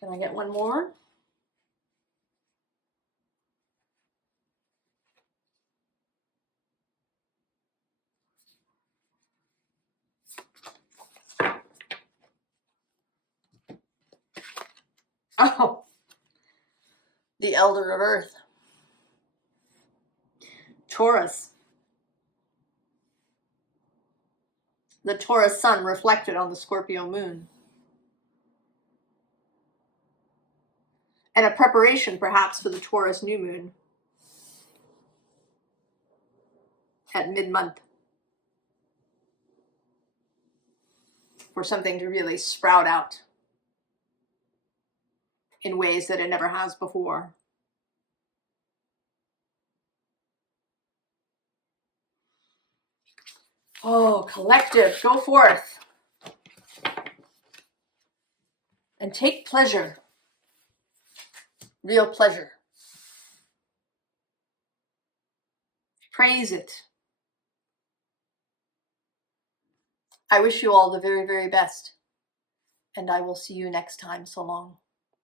Can I get one more? Oh, the elder of Earth. Taurus. The Taurus sun reflected on the Scorpio moon. And a preparation perhaps for the Taurus new moon at mid-month. For something to really sprout out in ways that it never has before. Oh, collective, go forth and take pleasure, real pleasure. Praise it. I wish you all the very, very best, and I will see you next time. So long.